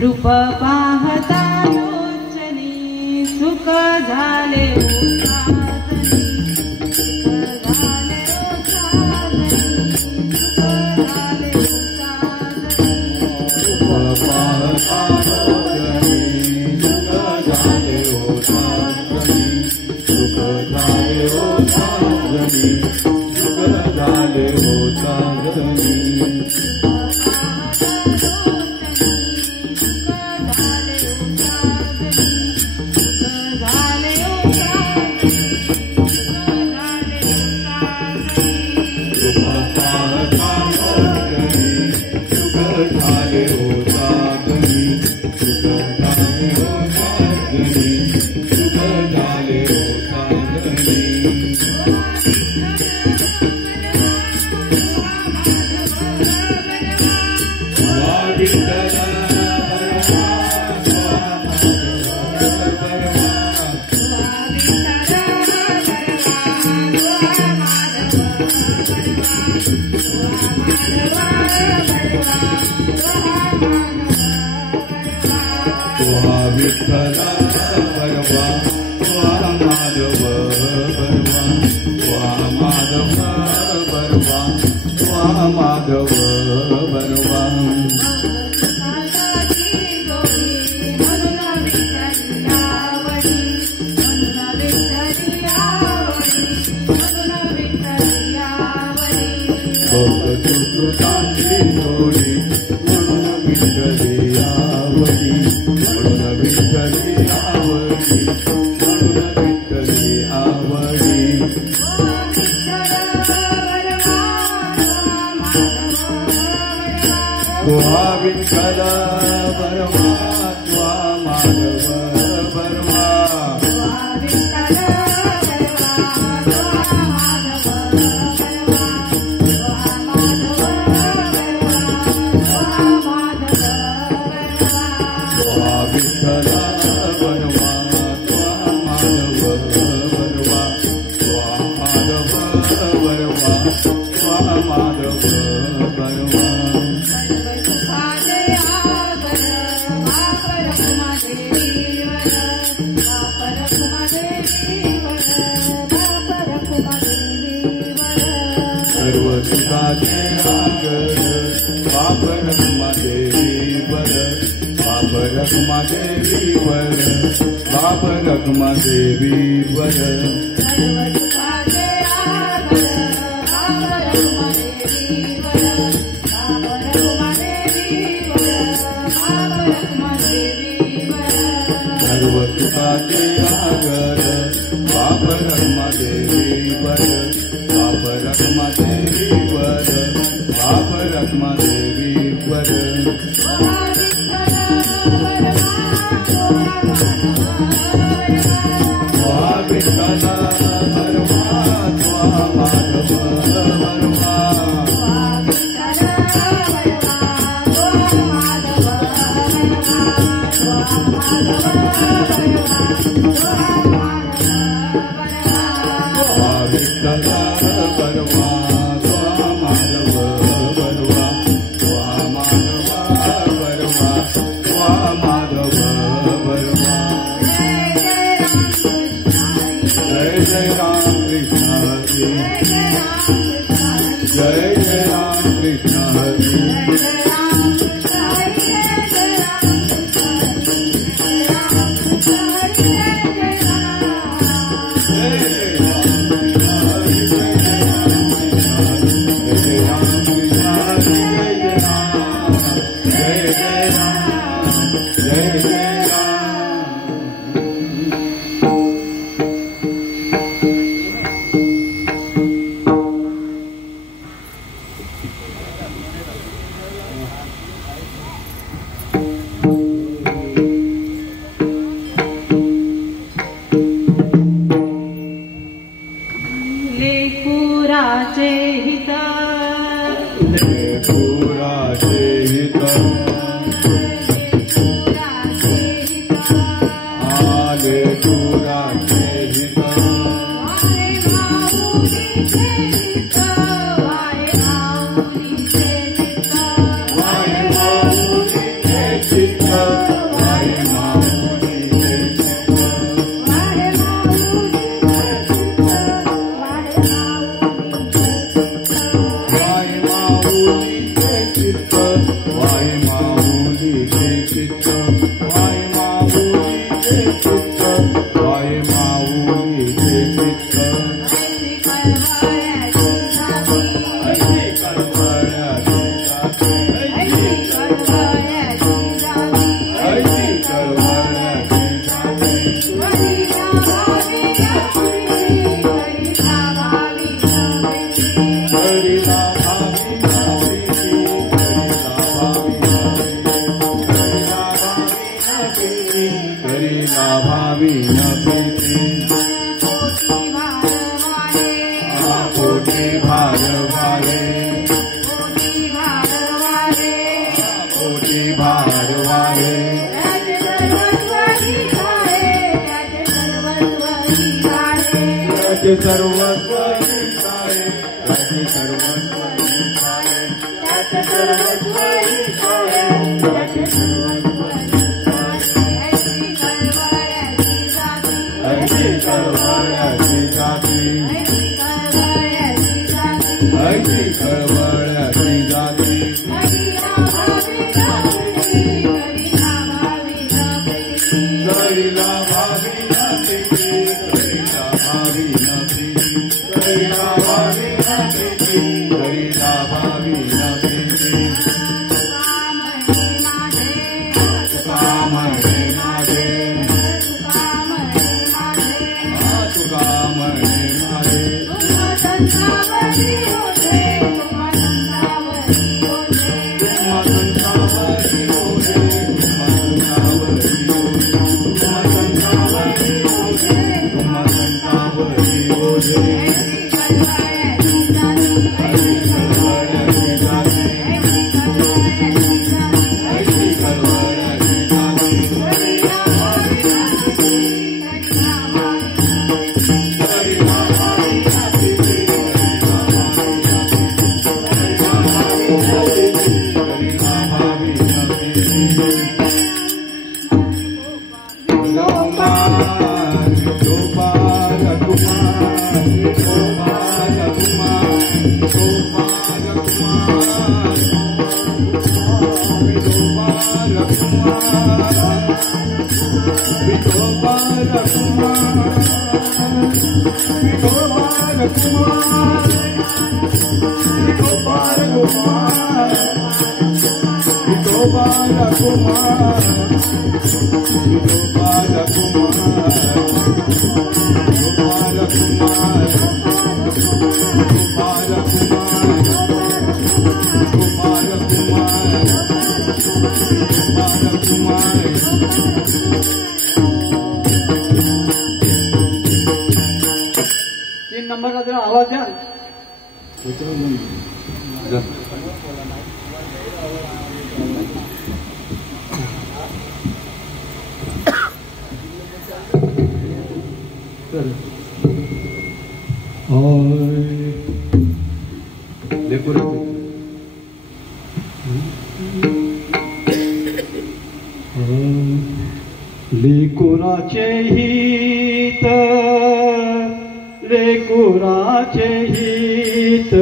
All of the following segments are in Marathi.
रूप पाहता लोचनी सुख झाले लेकुराचे हित लेकुराचे हित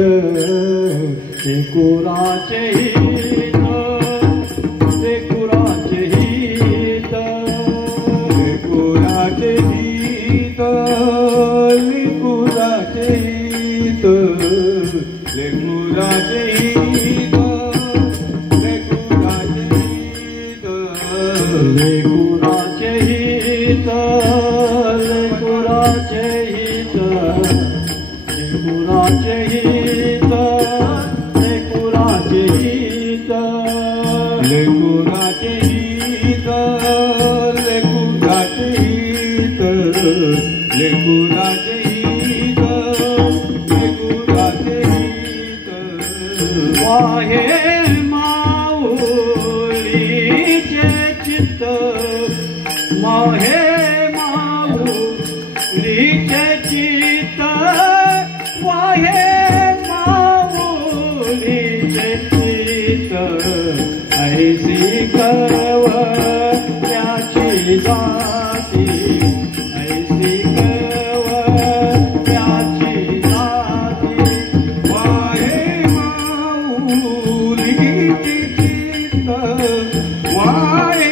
लेकुराचे हित लेकुराचे हित लेकुराचे हित लेकुराचे हित लेकुराचे हित लेकुराचे हित लेकुराचे हित लेकुराचे हित लेकुराचे हित लेकुराचे हित लेकुराचे हित लेकुराचे हित लेकुराचे हित वाहे माऊलीचे चित्त माहे माऊलीचे चित्त वाहे माऊलीचे चित्त ऐसी कळवळ्याची जाती ऐसी कळवळ्याची जाती वाहे माऊलीचे चित्त वाहे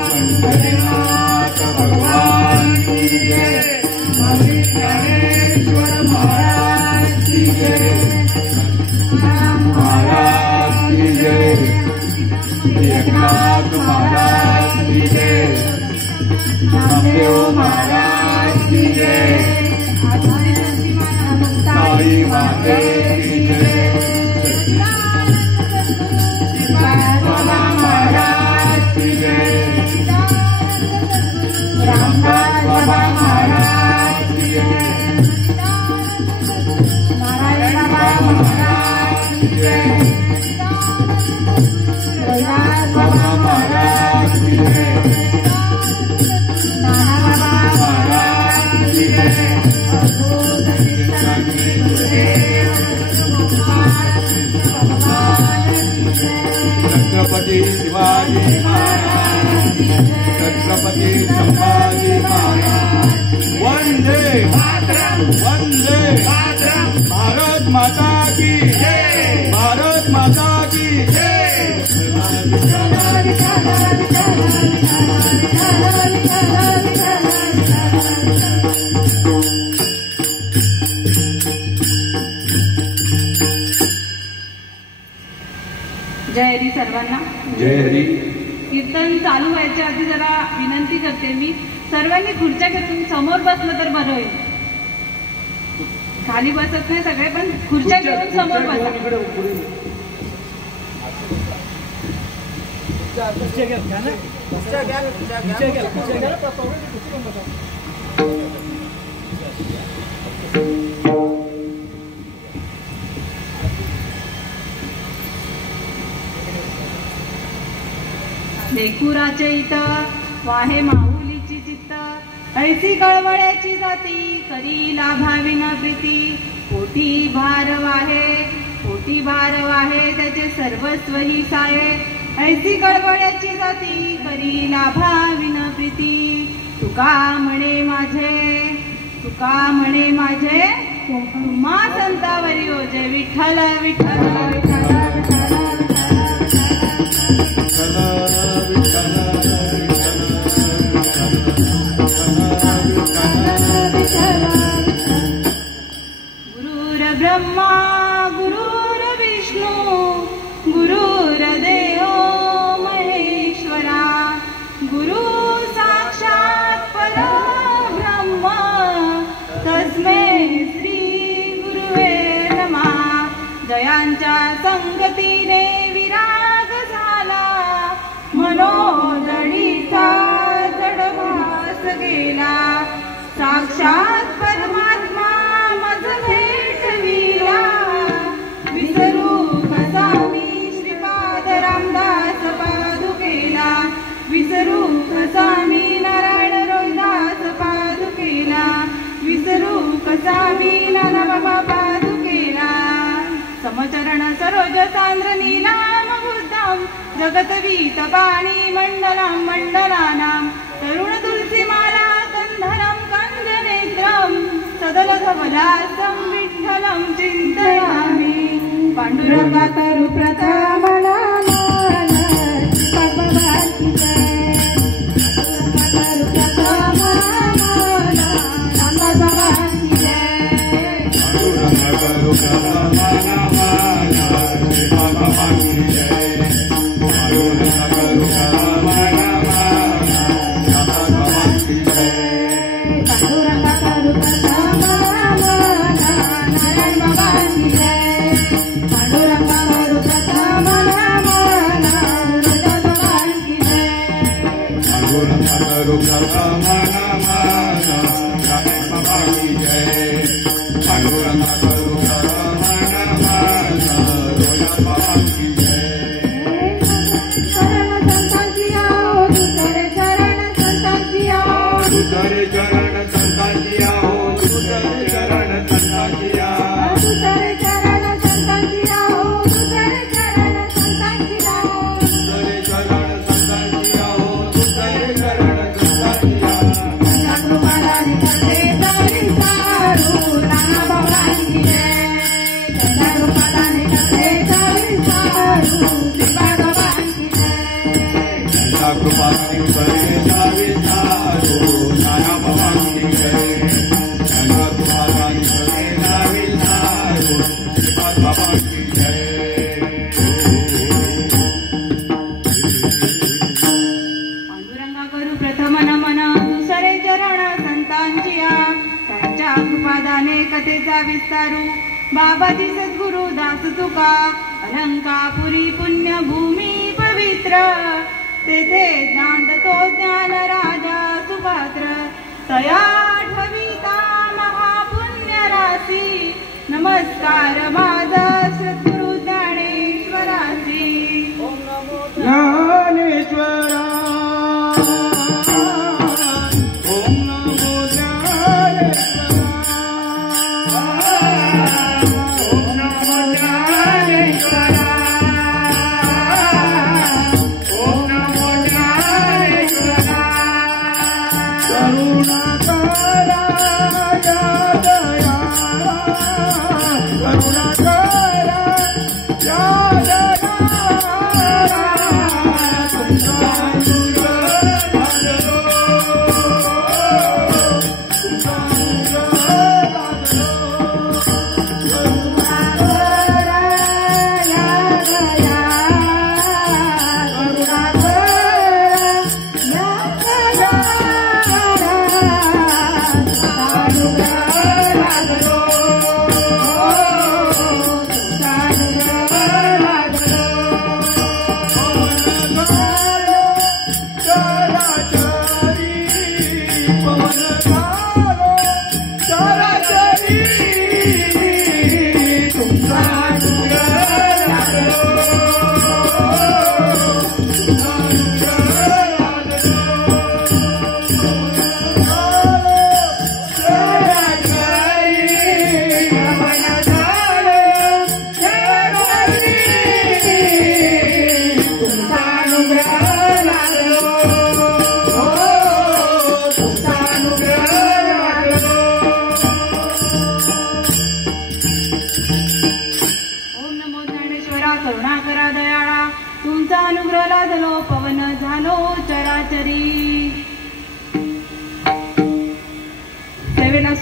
पंढरीनाथ भगवान की जय, स्वामी ज्ञानेश्वर महाराज की जय, महाराज की जय, एकनाथ महाराज की जय, रामदेव महाराज की जय, साई माते की जय, बाबा महाराज की जय, रामदास बाबा महाराज की जय, नारायण बाबा महाराज की जय, बाबा महाराज की जय, महाराज की जय, छत्रपती शिवाजी महाराज, छत्रपती संभाजी महाराज, वंदे मातरम, वंदे मातरम, भारत माता की जय, भारत माता की जय। जय हरी सर्वांना. जय हरी. कीर्तन चालू व्हायच्या आधी जरा विनंती करते मी, सर्वांनी खुर्च्या घेऊन समोर बसलं तर बरं होईल. खाली बसत नाही सगळे, पण खुर्च्या घेऊन समोर बसा. लेकुराचे इथं वाहे माऊलीची चित्त, ऐसी कळवळ्याची जाती करी लाभाविन प्रीती. पोटी भार वाहे त्याचे सर्वस्व ही साये, ऐसी कळवळ्याची जाती करी लाभाविन प्रीती. तुका म्हणे माझे तुम्हा संतावरी ओजे, विठ्ठल विठ्ठल विठ्ठल ब्रह्मा गुरुर विष्णू गुरुर्देवो महेश्वरा, गुरु साक्षात परब्रह्म तस्मै श्री गुरुवे नमः. जयांच्या संगतीने विराग झाला, मनोजडीचा जडभास गेला. साक्षात परमात्मा मज भेटविला, विसरू कसा मी श्रीपाद रामदास पादुकेला. विसरू कसा मी नारायण रोहिदास पादुकेला. विसरू कसा मी नानाबाबा पादुकेला. समचरण सरोज सांद्र नीलाम बुद्धम, जगतवीत पाणी मंडलां मंडलानां. तरुण तुलसी माला कंधरं कंजनेत्रं, सदल धवलासं विठ्ठलं चिन्तयामि. पांडुरंगा तरु प्रथमना पांडुरंगा करू प्रथम नमन दुसरे चरण संतांचिया त्यांच्या कृपादाने कथेचा विस्तारू बाबाजी सद्गुरु दास तुका अलंकापुरी पुण्यभूमी पवित्र तेथे ज्ञानतो ज्ञान राजा सुपात्र तया ठविता महापुण्य राशी नमस्कार माझा सद्गुरु ज्ञानेश्वरासी ज्ञानेश्वरा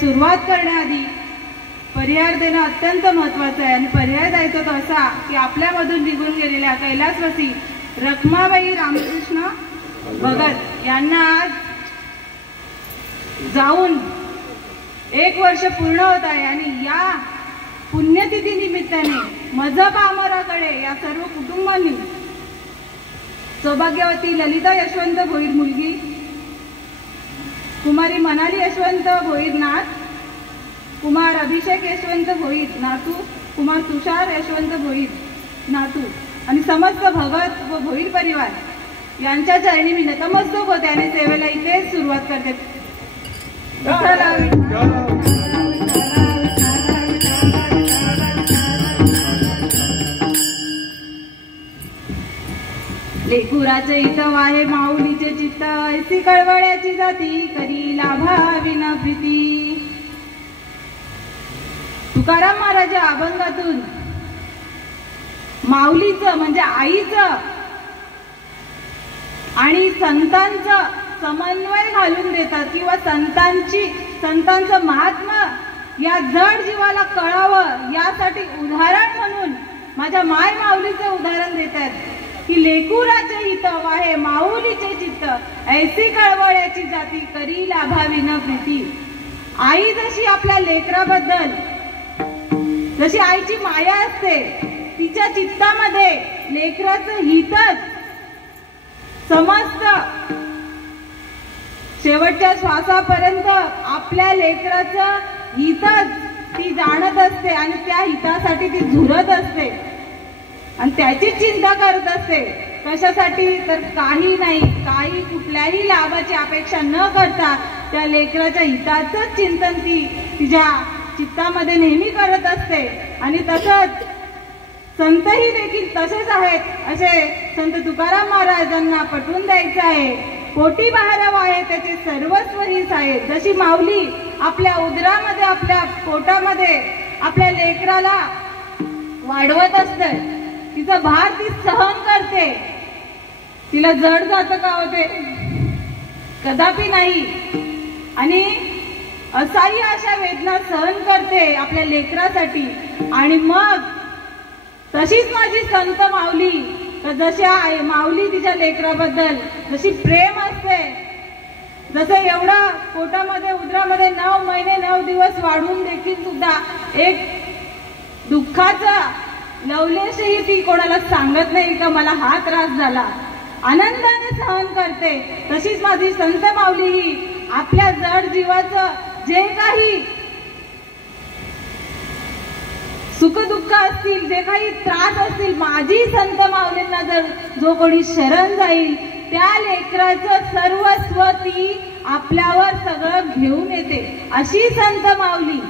सुरुवात करण्याआधी पर्याय देणं अत्यंत महत्वाचं आहे आणि पर्याय द्यायचा तो असा की आपल्यामधून निघून गेलेल्या कैलासवासी रखमाबाई रामकृष्ण भगत यांना आज जाऊन 1 वर्ष पूर्ण होत आहे आणि या पुण्यतिथी निमित्ताने मजब आमराकडे या सर्व कुटुंबांनी सौभाग्यवती ललिता यशवंत भोईर मुलगी, कुमारी मनाली यशवंत भोईर नाथ, कुमार अभिषेक यशवंत भोईर नातू, कुमार तुषार यशवंत भोईर नातू आणि समस्त भगत व भोईर परिवार यांच्या चरणी मी नतमस्तक होते आणि सेवेला इथेच सुरुवात करते. लेकुराचे इथं वाहे माऊलीचे चित्त, ऐसी कळवळ्याची जाती करी लाभाविन प्रीती. तुकाराम महाराज अभंगातून माऊलीचं म्हणजे आईचं आणि संतांचं समन्वय घालून देतात किंवा संतांचं महात्म्य या जड जीवाला कळावं यासाठी उदाहरण म्हणून माझ्या माय माऊलीचं उदाहरण देतात की लेकुराचे हित वाहे माऊलीचे चित्त, ऐसी कळवळ्याची जाती करी लाभाविन प्रीती. आई जशी आपल्या लेकराबद्दल जशी आईची माया असते, तिच्या चित्तामध्ये लेकराचं हितच समस्त शेवटच्या श्वासापर्यंत आपल्या लेकराचं हितच ती जाणत असते आणि त्या हितासाठी ती झुरत असते आणि त्याची चिंता करत असते. कशासाठी तर काही नाही, काही कुठल्याही लाभाची अपेक्षा न करता त्या लेकराच्या हिताचंच चिंतन ती तिच्या चित्तामध्ये नेहमी करत असते. आणि तसंच संतही देखील तसेच आहेत असे संत तुकाराम महाराजांना पटवून द्यायचं आहे. पोटी बाहेर आहे त्याचे सर्वस्व हीच आहे. जशी माऊली आपल्या उदरामध्ये आपल्या पोटामध्ये आपल्या लेकराला वाढवत असते, तिचा भार ती सहन करते, तिला जड जातं का होते? कदापि नाही. आणि असह्य अशा वेदना सहन करते आपल्या लेकरासाठी. आणि मग तशीच माझी संत माऊली, जशी माऊली तिच्या लेकराबद्दल जशी प्रेम असते, जसं एवढं पोटामध्ये उदरामध्ये 9 महिने 9 दिवस वाढून देखील सुद्धा एक दुःखाचा लवलेशही ती कोणाला सांगत नाही का मला हा त्रास झाला, आनंदाने सहन करते. तशीच माझी संत माऊली ही आपल्या जड जीवाचं जे काही सुखदुःख असतील, जे काही त्रास असतील, माझी संत माऊलींना जो कोणी शरण जाईल त्या लेकराचं सर्वस्व ती आपल्यावर सगळं घेऊन येते. अशी संत माऊली.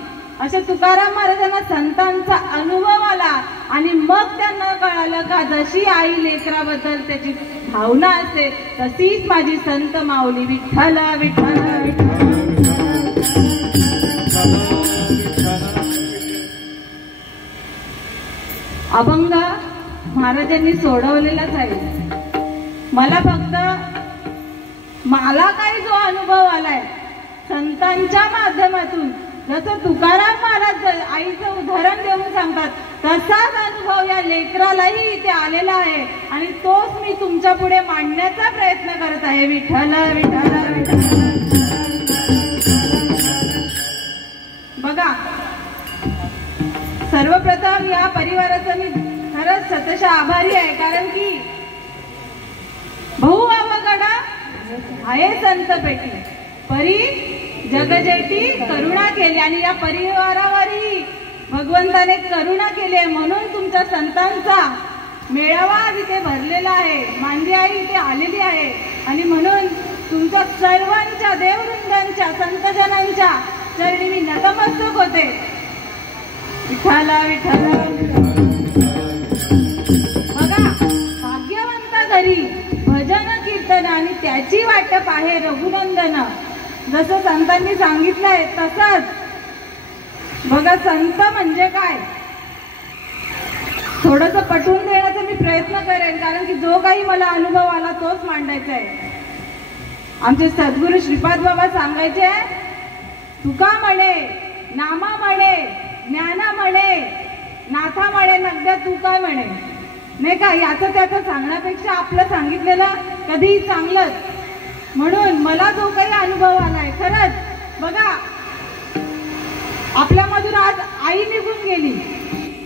अशा तुकाराम महाराजांना संतांचा अनुभव आला आणि मग त्यांना कळालं का जशी आई लेकराबद्दल त्याची भावना असते तशीच माझी संत माऊली. विठ्ठल विठ्ठल विठ्ठल. अभंग महाराजांनी सोडवलेलाच आहे. मला काही जो अनुभव आलाय संतांच्या माध्यमातून, जसं तुकाराम महाराज आईचं उदाहरण देऊन सांगतात तसाच अनुभव या लेकरालाही इथे आलेला आहे आणि तोच मी तुमच्या पुढे मांडण्याचा प्रयत्न करत आहे. विठ्ठल विठ्ठल विठ्ठल. बघा, सर्वप्रथम या परिवाराचं मी खरंच सतशः आभारी आहे. कारण की भाऊ अवघडा आहे संत पेटी, परी जगजेटी करुणा केली. आणि या परिवारावरही भगवंताने करुणा केली आहे म्हणून तुमच्या संतांचा मेळावा इथे भरलेला आहे. मांदी आई इथे आलेली आहे आणि म्हणून तुमच्या सर्वांच्या देववृंदांच्या संतजनांच्या चरणी मी नतमस्तक होते. विठ्ठल विठ्ठल. बघा, भाग्यवंत घरी भजन कीर्तन आणि त्याची वाटप आहे रघुनंदन. जसं संतांनी सांगितलंय तसंच. बघा, संत म्हणजे काय थोडंसं पटवून देण्याचा मी प्रयत्न करेन, कारण की जो काही मला अनुभव आला तोच मांडायचा आहे. आमचे सद्गुरू श्रीपाद बाबा सांगायचे, तुका म्हणे, नामा म्हणे, ज्ञाना म्हणे, नाथा म्हणे, नगद्या तू काय म्हणे. नाही का, याचं त्याचं सांगण्यापेक्षा आपलं सांगितलेलं कधीही चांगलंच. म्हणून मला जो काही अनुभव आलाय खरंच, बघा, आपल्यामधून आज आई निघून गेली,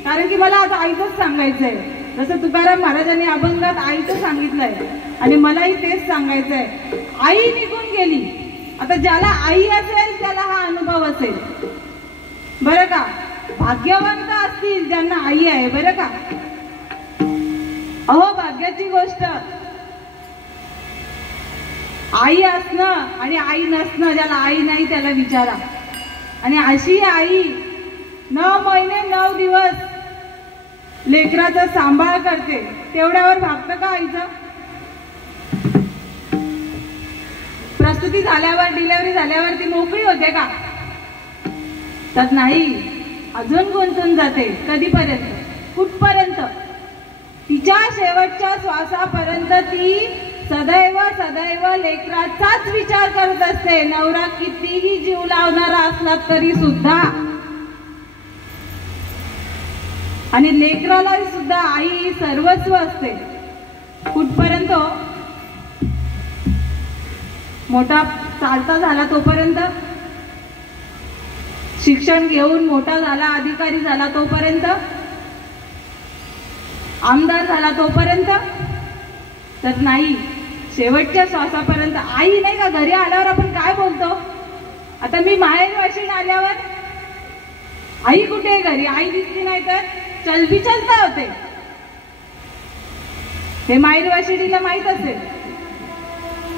कारण की मला आज आईचंच सांगायचंय. जसं तुकाराम महाराजांनी अभंगात आईचं सांगितलंय आणि मलाही तेच सांगायचंय. आई निघून गेली. आता ज्याला आई असेल त्याला हा अनुभव असेल, बरं का. भाग्यवंत असतील ज्यांना आई आहे, बरं का. अहो, भाग्याची गोष्ट. आई असणं आणि आई नसणं, ज्याला आई नाही त्याला विचारा. आणि अशी आई 9 महिने 9 दिवस लेकराचा सांभाळ करते, तेवढ्यावर भागतं का आईचं? प्रसूती झाल्यावर, डिलिव्हरी झाल्यावर ती मोकळी होते का? तर नाही, अजून गुंतून जाते. कधीपर्यंत? कुठपर्यंत? तिच्या शेवटच्या श्वासापर्यंत ती सदैव सदैव लेकराचाच विचार करत असते. नवरा कितीही जीव लावणारा असला तरी सुद्धा. आणि लेकराला सुद्धा आई सर्वस्व असते. कुठपर्यंत? मोठा चालता झाला तोपर्यंत, शिक्षण घेऊन मोठा झाला, अधिकारी झाला तोपर्यंत, आमदार झाला तोपर्यंत, तर नाही, शेवटच्या श्वासापर्यंत. आई नाही का, घरी आल्यावर आपण काय बोलतो? आता मी माहेर वाशीन आल्यावर आई कुठे घरी? आई दिसली नाही तर चलता होते. हे माहेर वाशिनीला माहित असेल.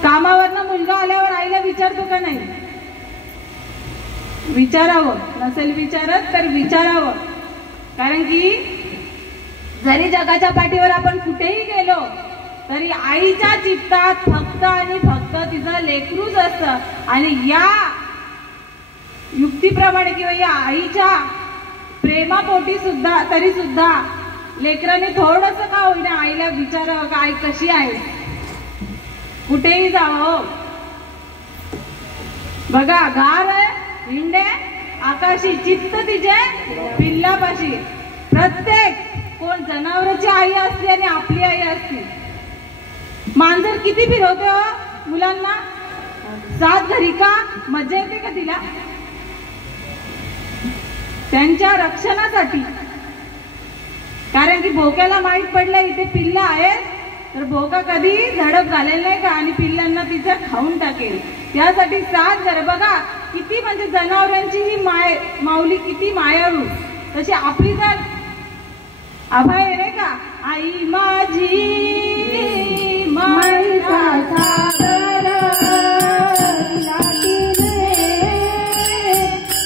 कामावरनं मुलगा आल्यावर आईला विचारतो का नाही? विचारावं. नसेल विचारत तर विचारावं. कारण की जरी जगाच्या पाठीवर आपण कुठेही गेलो तरी आईच्या चित्तात फक्त आणि फक्त तिचं लेकरूच असतं. आणि या युक्तीप्रमाणे किंवा या आईच्या प्रेमापोटी सुद्धा तरी सुद्धा लेकराने थोडंसं का होईना आईला विचारावं का आई कशी आहे. कुठेही जावं. बघा गार आहे, हिंडे आकाशी, चित्त तिचे पिल्लापाशी. प्रत्येक कोण जनावरांची आई असते आणि आपली आई असते. मांजर किती फिरवते हो मुलांना, सात घरी का मजा येते का तिला? त्यांच्या रक्षणासाठी. कारण की भोक्याला माहीत पडलं इथे पिल्ल आहेत तर भोका कधी झडप घालेल नाही का आणि पिल्लांना तिचं खाऊन टाकेल. त्यासाठी सात घर. बघा किती म्हणजे जनावरांची ही माऊली किती मायाळू. तशी आपली तर अभय आहे का. आई माझी माईचा सागर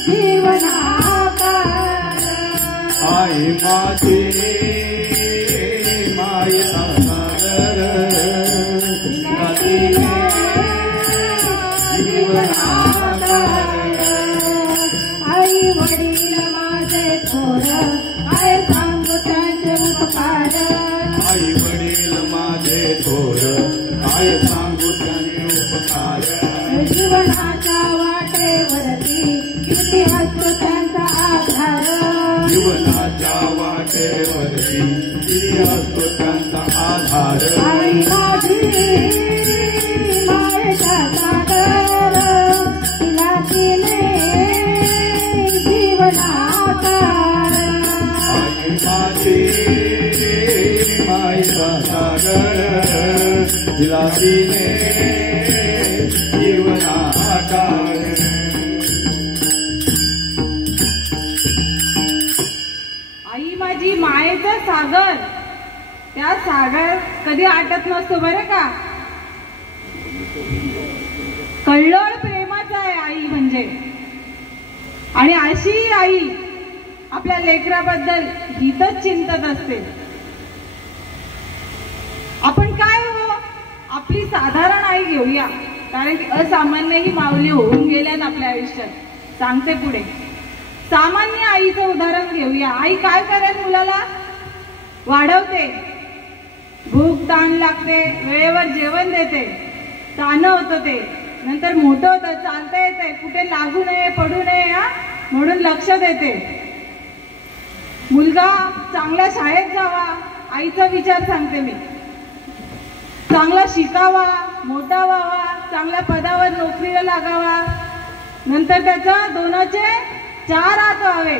जीवनाकार. आई माझी माईचा सागर जीवनाकार. आई वडील माझे थोर काय सांगू त्यांचे उपकार. आई वडील माझे थोर काय सांगू त्यांचे उपकार. जीवनाच्या वाटेवरती किती असतो त्यांचा आधार. जीवनाच्या वाटेवरती किती असतो त्यांचा आधार. आई माझी मायेचा सागर तिला केले जीवनाकार. आई माझी माईचा सागर तिला तिने जीवनाकार. आई माझी मायेचा सागर. त्या सागर कधी आटत नसतो बरं का. कल्लोळ प्रेमाचा आहे आई म्हणजे. आणि अशी आई आपल्या लेकराबद्दल हितच चिंतत असते. आपण काय हो आपली साधारण आई घेऊया. कारण की असामान्य ही माऊली होऊन गेल्यात आपल्या आयुष्यात. सांगते पुढे. सामान्य आईचं उदाहरण घेऊया. आई काय करेल मुलाला वाढवते, भूक ताण लागते, वेळेवर जेवण देते, ताणं होतं ते, नंतर मोठं होतं, चालता येते, कुठे लागू नये पडू नये म्हणून लक्ष देते. मुलगा चांगल्या शाळेत जावा आईचा विचार सांगते मी. चांगला शिकावा, मोठा व्हावा, चांगल्या पदावर नोकरीला लागावा, नंतर त्याच्या दोनाचे चार हात व्हावे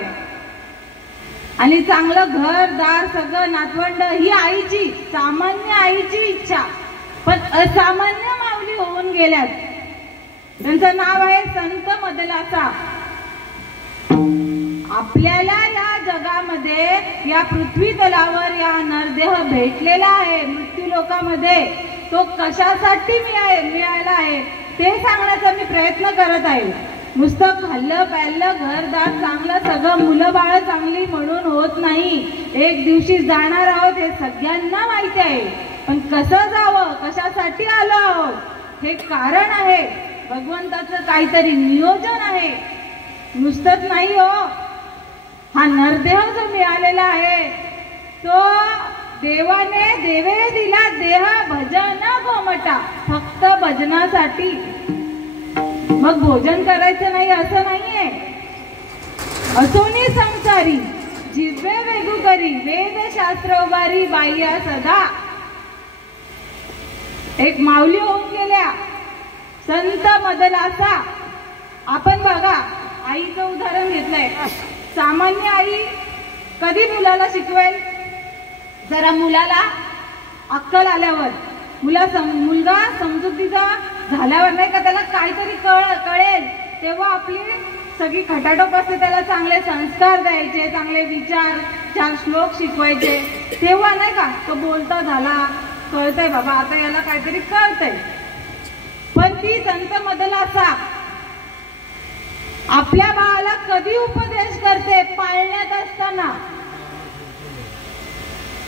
आणि चांगलं घर दार सगळं नातवंड ही आईची सामान्य आईची इच्छा. पण असामान्य माऊली होऊन गेल्यात. त्यांचं नाव आहे संत मदलासा. आपल्याला या जगामध्ये या पृथ्वी तलावर या नरदेह भेटलेला आहे मृत्यू लोकामध्ये. तो कशासाठी मिळाला आहे ते सांगण्याचा मी प्रयत्न करत आहे. नुसतं खाल्लं प्यायलं घरदार चांगलं सगळं मुलं बाळ चांगली म्हणून होत नाही. एक दिवशी जाणार आहोत हे सगळ्यांना माहिती आहे. पण कसं जावं, कशासाठी आलो आहोत हे कारण आहे. भगवंताचं काहीतरी नियोजन आहे, नुसतंच नाही हो. हा नरदेह जो मिळालेला आहे तो देवाने देवे दिला देह भजन गोमटा. फक्त भजनासाठी. मग भोजन करायचं नाही असं नाहीये. असोनी संसारी जिव्हे वेगू करी वेद शास्त्र उभारी बाह्या सदा. एक माऊली होऊन गेल्या संत मदलासा. आपण बघा आईचं उदाहरण घेतलंय. सामान्य आई कधी मुलाला शिकवेल, जरा मुलाला अक्कल आल्यावर, मुलगा समजुतीचा झाल्यावर नाही का, त्याला काहीतरी कळेल तेव्हा आपली सगळी खटाटोप असते. त्याला चांगले संस्कार द्यायचे, चांगले विचार, 4 श्लोक शिकवायचे, तेव्हा नाही का तो बोलता झाला, कळतंय बाबा आता याला काहीतरी कळतंय. पण ती संत मदलासा आपल्या बाळाला कधी उपदेश करते, पाळण्यात असताना.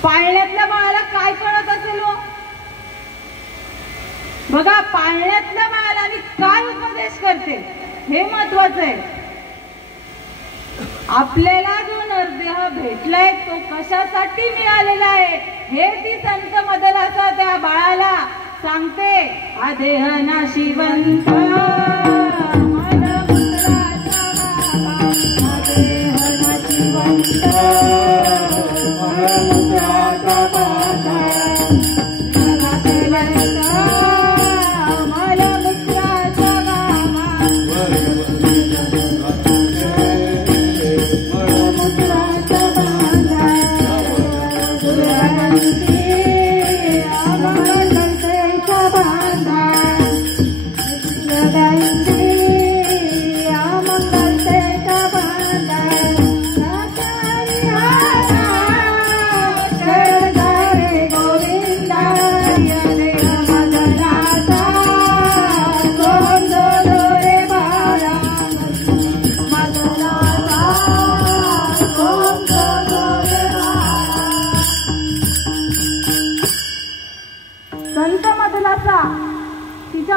पाळण्यातल्या बाळाला काय कळत असेल हो? बघा पाळण्यातल्या बाळाला आणि काय उपदेश करते हे महत्वाचं आहे. आपल्याला जो नरदेह भेटलाय तो कशासाठी मिळालेला आहे हे ती संत मदलासा त्या बाळाला सांगते हा देह नाशिवंत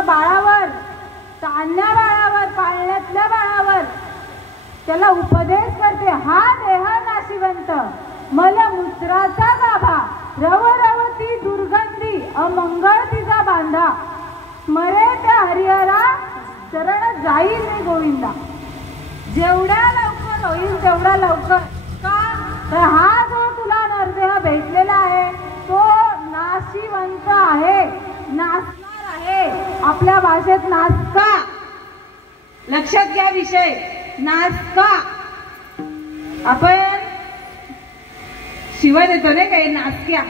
बाळावर, तान्या बाळावर, पाळण्यातल्या बाळावर त्याला उपदेश करते. हा देह नाशिवंत मलमूत्राचा गाभा, रव रव ती दुर्गंधी, अमंगळ तिचा बांधा. स्मरे त्या हरिहरा शरण जाईल मी गोविंदा. जेवढ्या लवकर होईल तेवढा लवकर. का तर हा जो तुला नरदेह भेटलेला आहे तो नाशिवंत आहे, नासणार आहे. आपल्या भाषेत नासका. लक्षात घ्या विषय नासका. आपण शिवा देतो नाही काही नासक्या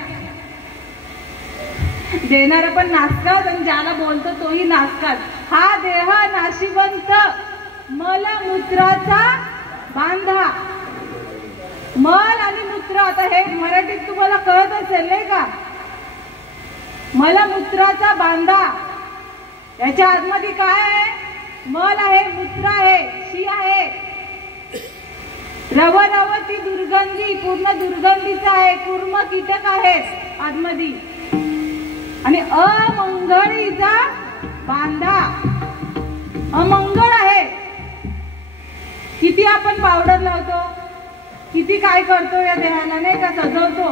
देणारा पण नासकाच आणि ज्याला बोलतो तोही नासकाच. हा देह नाशिवंत मलमूत्राचा बांधा. मल आणि मूत्र आता हे मराठीत तुम्हाला कळत असेल नाही का. मलमूत्राचा बांधा. याच्या आतमध्ये काय आहे. मल आहे, मूत्र आहे, शी आहे. रव रव ती दुर्गंधी, पूर्ण दुर्गंधीचा आहे. कूर्म कीटक आहेत आतमध्ये. आणि अमंगळीचा बांधा. अमंगळ आहे. किती आपण पावडर लावतो, किती काय करतो या देहाला नाही का, सजवतो.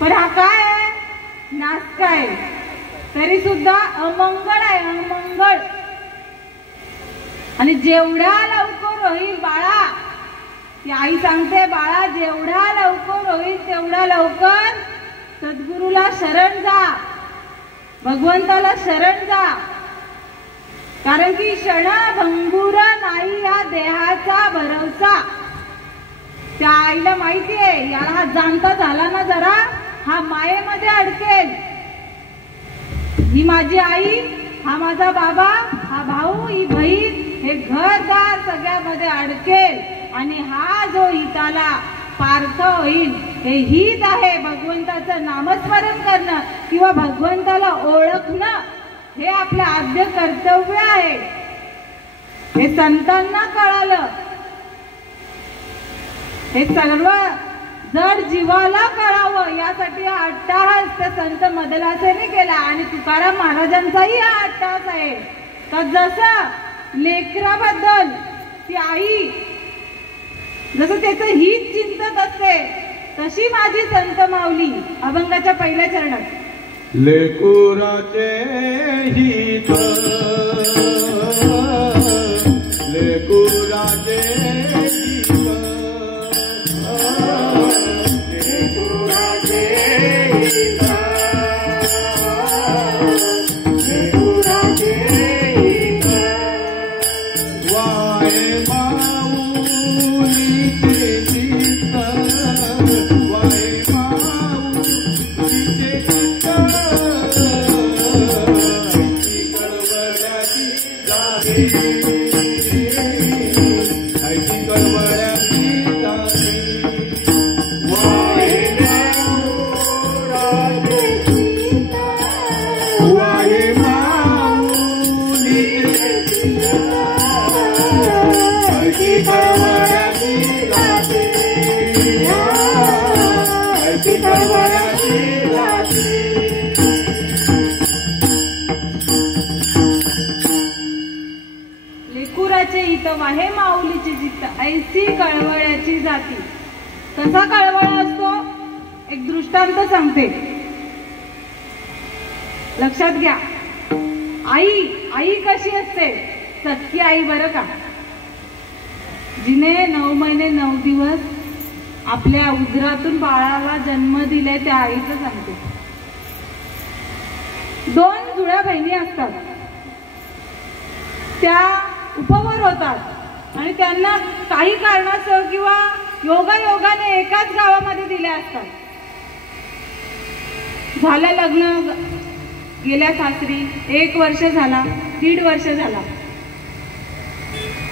पण हा काय आहे, नासका आहे. तरी सुद्धा अमंगळ आहे, अमंगळ. आणि जेवढ्या लवकर होईल बाळा, ती आई सांगते बाळा जेवढ्या लवकर होईल तेवढ्या लवकर सद्गुरूला शरण जा, भगवंताला शरण जा. कारण की क्षणभंगुर नाही या देहाचा भरवसा. त्या आईला माहिती आहे याला हा जाणता झाला ना जरा, हा मायेमध्ये अडकेल. ही माझी आई, हा माझा बाबा, हा भाऊ, ही बहीण, हे घरदार सगळ्यामध्ये अडकेल. आणि हा जो हिताला पार्थ होईल हे हित आहे. भगवंताचं नामस्मरण करणं किंवा भगवंताला ओळखणं हे आपलं आद्य कर्तव्य आहे. हे संतांना कळालं. हे सर्व जड जीवाला कळावं यासाठी हा अट्टाहास त्या संत मदलासेने केला. आणि तुकाराम महाराजांचाही हा अट्टाहास आहे. तर जसं लेकराबद्दल ती आई जसं त्याचं हित चिंतत असते तशी माझी संत माऊली अभंगाच्या पहिल्या चरणात लेकुराचे हित, लेकुराचे हित, लेकुराचे हित, लेकुराचे हित. वाय माऊलीचे चित्त, वाय माऊलीचे चित्त, ऐकी कळवळ्याची जागे, ऐकी कळवळ्याची जागे. वाय माऊलीचे चित्त, वाय माऊलीचे चित्त, ऐकी कळवळ्याची जागे, ऐकी कळवळ्याची जागे. लेकुराचे हित वाहे माऊलीची जित, ऐसी कळवळ्याची जाती. कसा कळवळा असतो एक दृष्टांत सांगते. लक्षात घ्या. आई कशी असते? सख्खी आई बरं का, जिने 9 महिने 9 दिवस आपल्या उदरातून बाळाला जन्म दिले त्या आईचं सांगते. 2 जुळ्या बहिणी असतात, त्या उपवर होतात आणि त्यांना काही कारणास्तव किंवा योगायोगाने एकाच गावामध्ये दिल्या असतात. झालं लग्न, गेल्या सासरी 1 वर्ष झाला, 1.5 वर्ष झाला.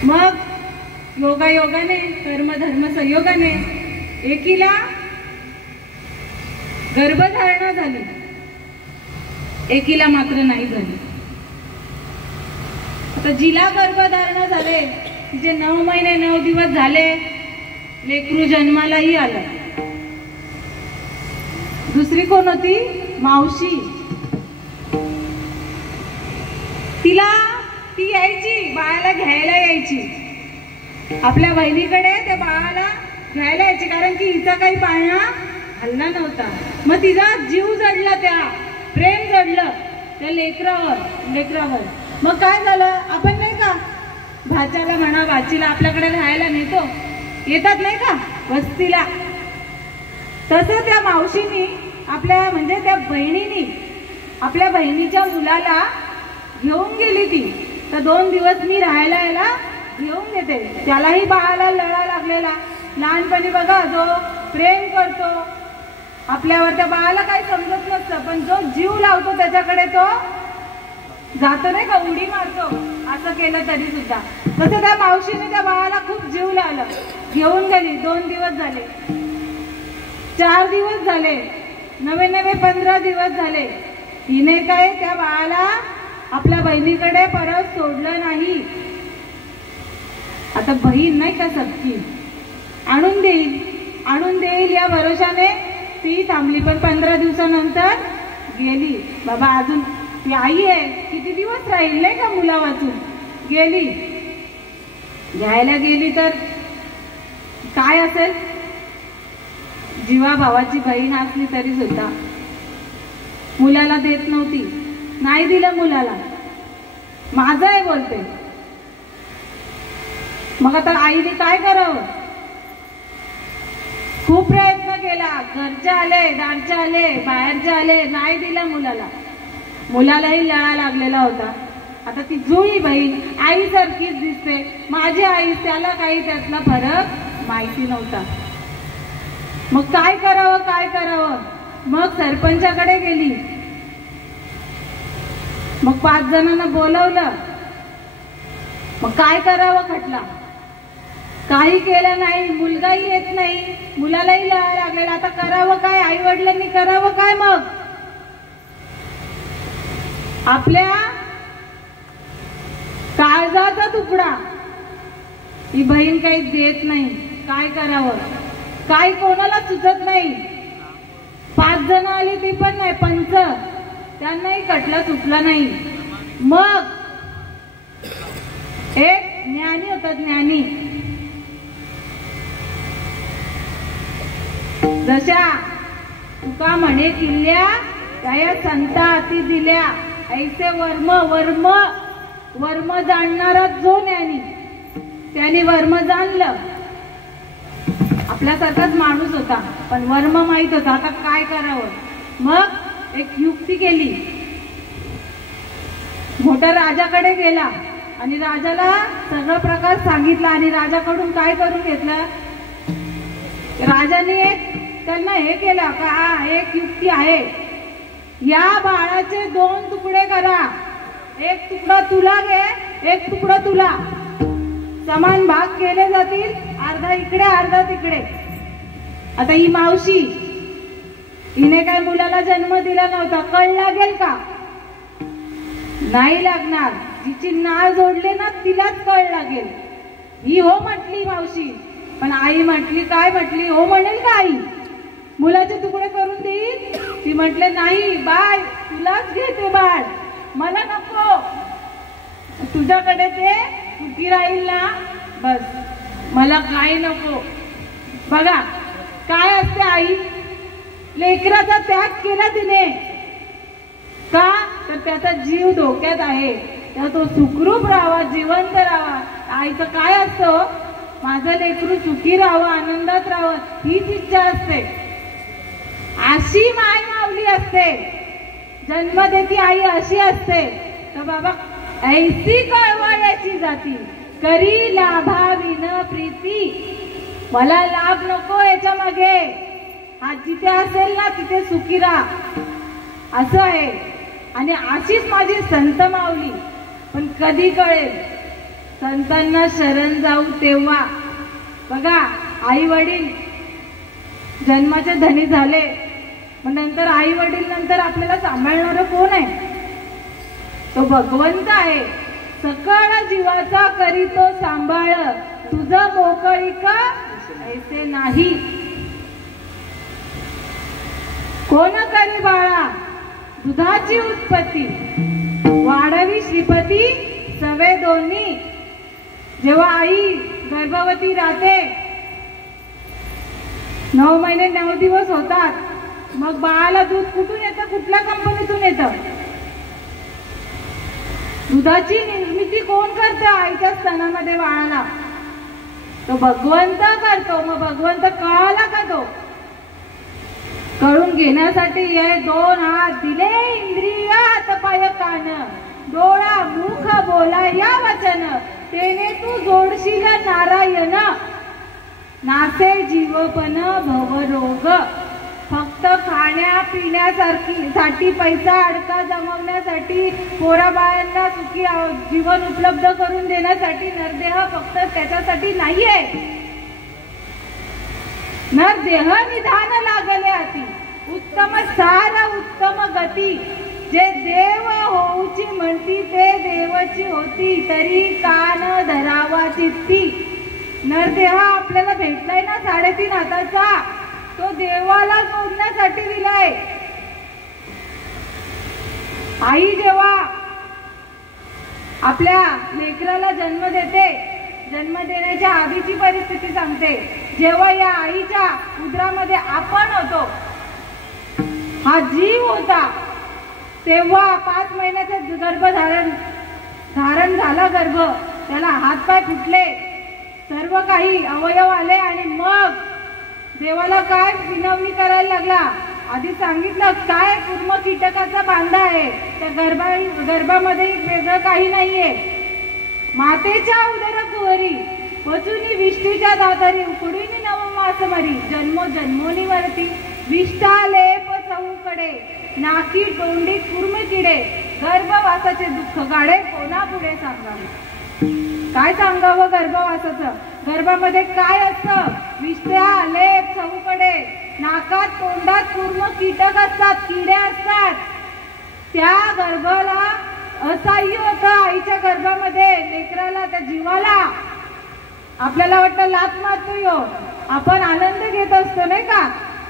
मग योगायोगाने, कर्मधर्म संयोगाने एकीला गर्भधारणा झाली, एकीला मात्र नाही झाली. आता जिला गर्भधारणा झाले, तिचे 9 महिने 9 दिवस झाले, लेकरू जन्मालाही आलं. दुसरी कोण होती? मावशी. ती यायची, बाळाला घ्यायला यायची. आपल्या बहिणीकडे त्या बाळाला घ्यायला यायची, कारण की हिचा काही पाळणा हल्ला नव्हता. मग तिचा जीव जडला, त्या प्रेम जडलं त्या लेकरावर. मग काय झालं, आपण नाही का भाच्याला म्हणा भाचीला आपल्याकडे राहायला नेतो, येतात नाही का वस्तीला, तसं त्या मावशीनी आपल्या म्हणजे त्या बहिणीनी आपल्या बहिणीच्या मुलाला घेऊन गेली. ती तर 2 दिवस मी राहायला यायला घेऊन घेते. त्यालाही बाळाला लळा लागलेला. लहानपणी बघा, जो प्रेम करतो आपल्यावर त्या बाळाला काही समजत नसतं, पण जो जीव लावतो त्याच्याकडे तो जातो नाही का, उडी मारतो. असं केलं तरी सुद्धा. तसं त्या मावशीने त्या बाळाला खूप जीव लावलं, घेऊन गेली. 2 दिवस झाले, 4 दिवस झाले, नवे 15 दिवस झाले. तिने काय त्या बाळाला आपल्या बहिणीकडे परत सोडलं नाही. आता बहीण नाही का सख्खी, आणून देईल या भरोशाने ती थांबली. पण 15 दिवसानंतर गेली. बाबा अजून ती आई आहे, किती दिवस राहील नाही का मुला वाचून. गेली, घ्यायला गेली तर काय असेल, जीवा भावाची बहीण असली तरी सुद्धा मुलाला देत नव्हती. नाही दिलं मुलाला, माझं आहे बोलते. मग आता आईने काय करावं, खूप प्रयत्न केला. घरचे आले, दारचे आले, बाहेरचे आले, नाही दिला मुलाला. मुलालाही लळा लागलेला होता. आता ती जुळी बहीण आईसारखीच दिसते, माझी आई, त्याला काही त्यातला फरक माहिती नव्हता. मग काय करावं. मग सरपंचाकडे गेली. मग 5 जणांना बोलवलं. मग काय करावं खटला, काही केलं नाही. मुलगाही येत नाही, मुलालाही लळा लागलेला. आता करावं काय, आई वडिलांनी करावं काय. मग आपल्या काळजाचा तुकडा ही बहीण काही देत नाही. काय करावं, काय कोणाला सुचत नाही. 5 जण आली ती पण नाही, पंच, त्यांनाही खटला सुटला नाही. मग एक ज्ञानी होता, ज्ञानी. जशा तुका म्हणे किल्ल्या त्या संता हाती दिल्या, ऐसे वर्म जाणणारा जो ज्ञानी, त्याने वर्म जाणलं. आपल्यासारखाच माणूस होता, पण वर्म माहित होता. आता काय करावं. मग एक युक्ती केली. मोठ्या राजाकडे गेला आणि राजाला सगळं प्रकार सांगितला. आणि राजाकडून काय करून घेतलं, राजाने त्यांना हे केलं का, एक युक्ती आहे, या बाळाचे 2 तुकडे करा. 1 तुकडा तुला घे, 1 तुकडा तुला. समान भाग केले जातील, अर्धा इकडे अर्धा तिकडे. आता ही मावशी, हिने काय मुलाला जन्म दिला नव्हता, कळ लागेल का, नाही लागणार. जिची नाळ जोडले ना तिलाच कळ लागेल. ही हो म्हटली मावशी, पण आई म्हटली, काय म्हटली, हो म्हणेल का आई, मुलाचे तुकडे करून देईल. ती म्हटले नाही बाय, तुलाच घेते बाळ, मला नको. तुझ्याकडे ते सुखी राहील ना, बस, मला काय नको. बघा काय असते आई, लेकराचा त्याग केला तिने. का तर त्याचा जीव धोक्यात आहे, तर तो सुखरूप राहावा, जिवंत राहावा. आईचं काय असतं, माझं लेकरू सुखी राहावं, आनंदात राहावं, हीच इच्छा असते. अशी माय माऊली असते, जन्म देती आई अशी असते. तर बाबा ऐसी कळवळ्याची जाती, करी लाभाविन प्रीती. मला लाभ नको याच्या मागे, हा जिथे असेल ना तिथे सुखी राहा, असं आहे. आणि अशीच माझी संत माऊली. पण कधी कळेल संतांना शरण जाऊ तेव्हा. बघा आई वडील जन्माचे धनी झाले, मग नंतर आई वडील नंतर आपल्याला सांभाळणारं कोण आहे? तो भगवंत आहे. सकळ जीवाचा करीतो सांभाळ, तुझं मोकळीक ऐसे नाही. कोण करी बाळा दुधाची उत्पत्ती, वाढवी श्रीपती सवे दोन्ही. जेव्हा आई गर्भवती राहते, 9 महिने 9 दिवस होतात, मग बाळाला दूध कुठून येतं, कुठल्या कंपनीतून येतं? दुधाची निर्मिती कोण करतं? आईच्या स्तनामध्ये बाळाला तो भगवंत करतो. मग भगवंत कळाला का? तो कळून घेण्यासाठी हे 2 हात दिले, इंद्रिय हात पाय कान, डोळा मुख बोला या वचन, तेने तू जोडशील नारायण. नासे जीवपण भवरोग. फक्त खाण्या पिण्यासाठी, पैसा अडका जमवण्यासाठी, पोराबाळांना सुखी जीवन उपलब्ध करून देण्यासाठी नरदेह फक्त त्याच्यासाठी नाहीये. नरदेह निधान लागले अति, उत्तम सार उत्तम गती. जे देव होऊची म्हणती ते देवाची होती, तरी कान धरावा चित्ती. नरदेह आपल्याला भेटलाय ना 3.5 हाताचा, तो देवाला जोडण्यासाठी दिलाय. आई जेव्हा आपल्या लेकराला जन्म देते, जन्म देण्याच्या आधीची परिस्थिती सांगते. जेव्हा या आईच्या उदरामध्ये आपण होतो, हा जीव होता, तेव्हा 5 महिन्याचं धारण झाला गर्भ, त्याला हातपाय फुटले, सर्व काही अवयव आले, आणि मग देवाला काय विनवणी करायला लागला. आधी सांगितलं काय कुर्म कीटकाचा बांधा आहे, त्या गर्भामध्ये वेगळं काही नाहीये. मातेच्या उदर कुहरी, वचुनी विष्टीच्या दादरी, उकडीनी नवमास मरी, जन्मोजन्मोनी वरती, विष्ठालेप चौकडे, नाकी तोंडी कुर्म किडे, गर्भवासाचे दुःख गाडे, कोणा पुढे सांगावे? काय सांगावं गर्भवासाचं? गर्भामध्ये काय असतं? विष्ठा लेप चौकडे, नाकात तोंडात पूर्ण कीटक असतात, किडे असतात. त्या गर्भाला असह्य होतं आईच्या गर्भामध्ये, लेकराला, त्या जीवाला. आपल्याला वाटतं लात मारतोय, आपण आनंद घेत असतो नाही का,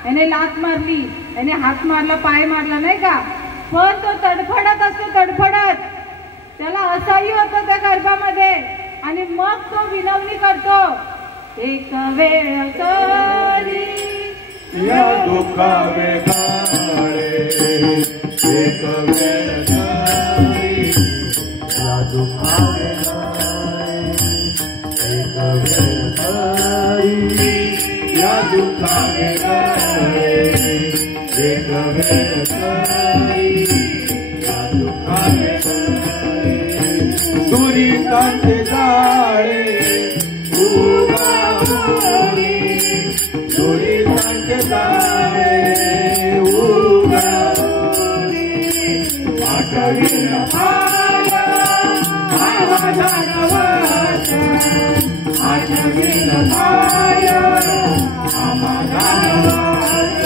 याने लात मारली, याने हात मारला, पाय मारला नाही का, पण तो तडफडत असतो, तडफडत. त्याला असह्य होतं त्या गर्भामध्ये, आणि मग तो विनवणी करतो, एक वेळ करी या दुःखा वेगाळे, एक वेळ करी या दुःखा वेगाळे, एक वेळ करी या दुःखा वेगाळे, एक वेळ करी या दुःखा वेगाळे. दुरितांचे जाळे उगावली, दुरितांचे जाळे उगावली, आठवीन पाय आवाजान वाच, आठवीन पाय आवाजान वाच,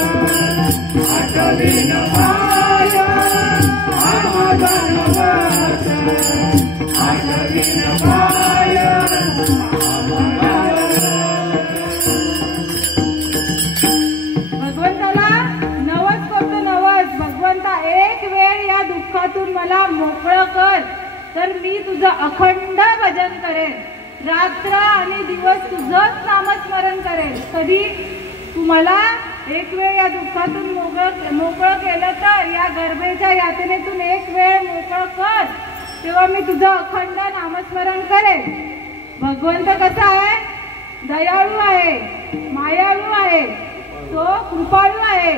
आठवीन पाय आवाजान वाच, आठवीन पाय भगवंताला नवस करतो, नवस. भगवंता एक वेळ या दुःखातून मला मोकळं कर, तर मी तुझं अखंड भजन करेन, रात्र आणि दिवस तुझंच नामस्मरण करेन. कधी? तू मला एक वेळ या दुःखातून मोकळं केलं तर या गर्भेच्या यातनेतून एक वेळ मोकळं कर, तेव्हा मी तुझं अखंड नामस्मरण करेन. भगवंत कसा आहे? दयाळू आहे, मायाळू आहे, तो कृपाळू आहे,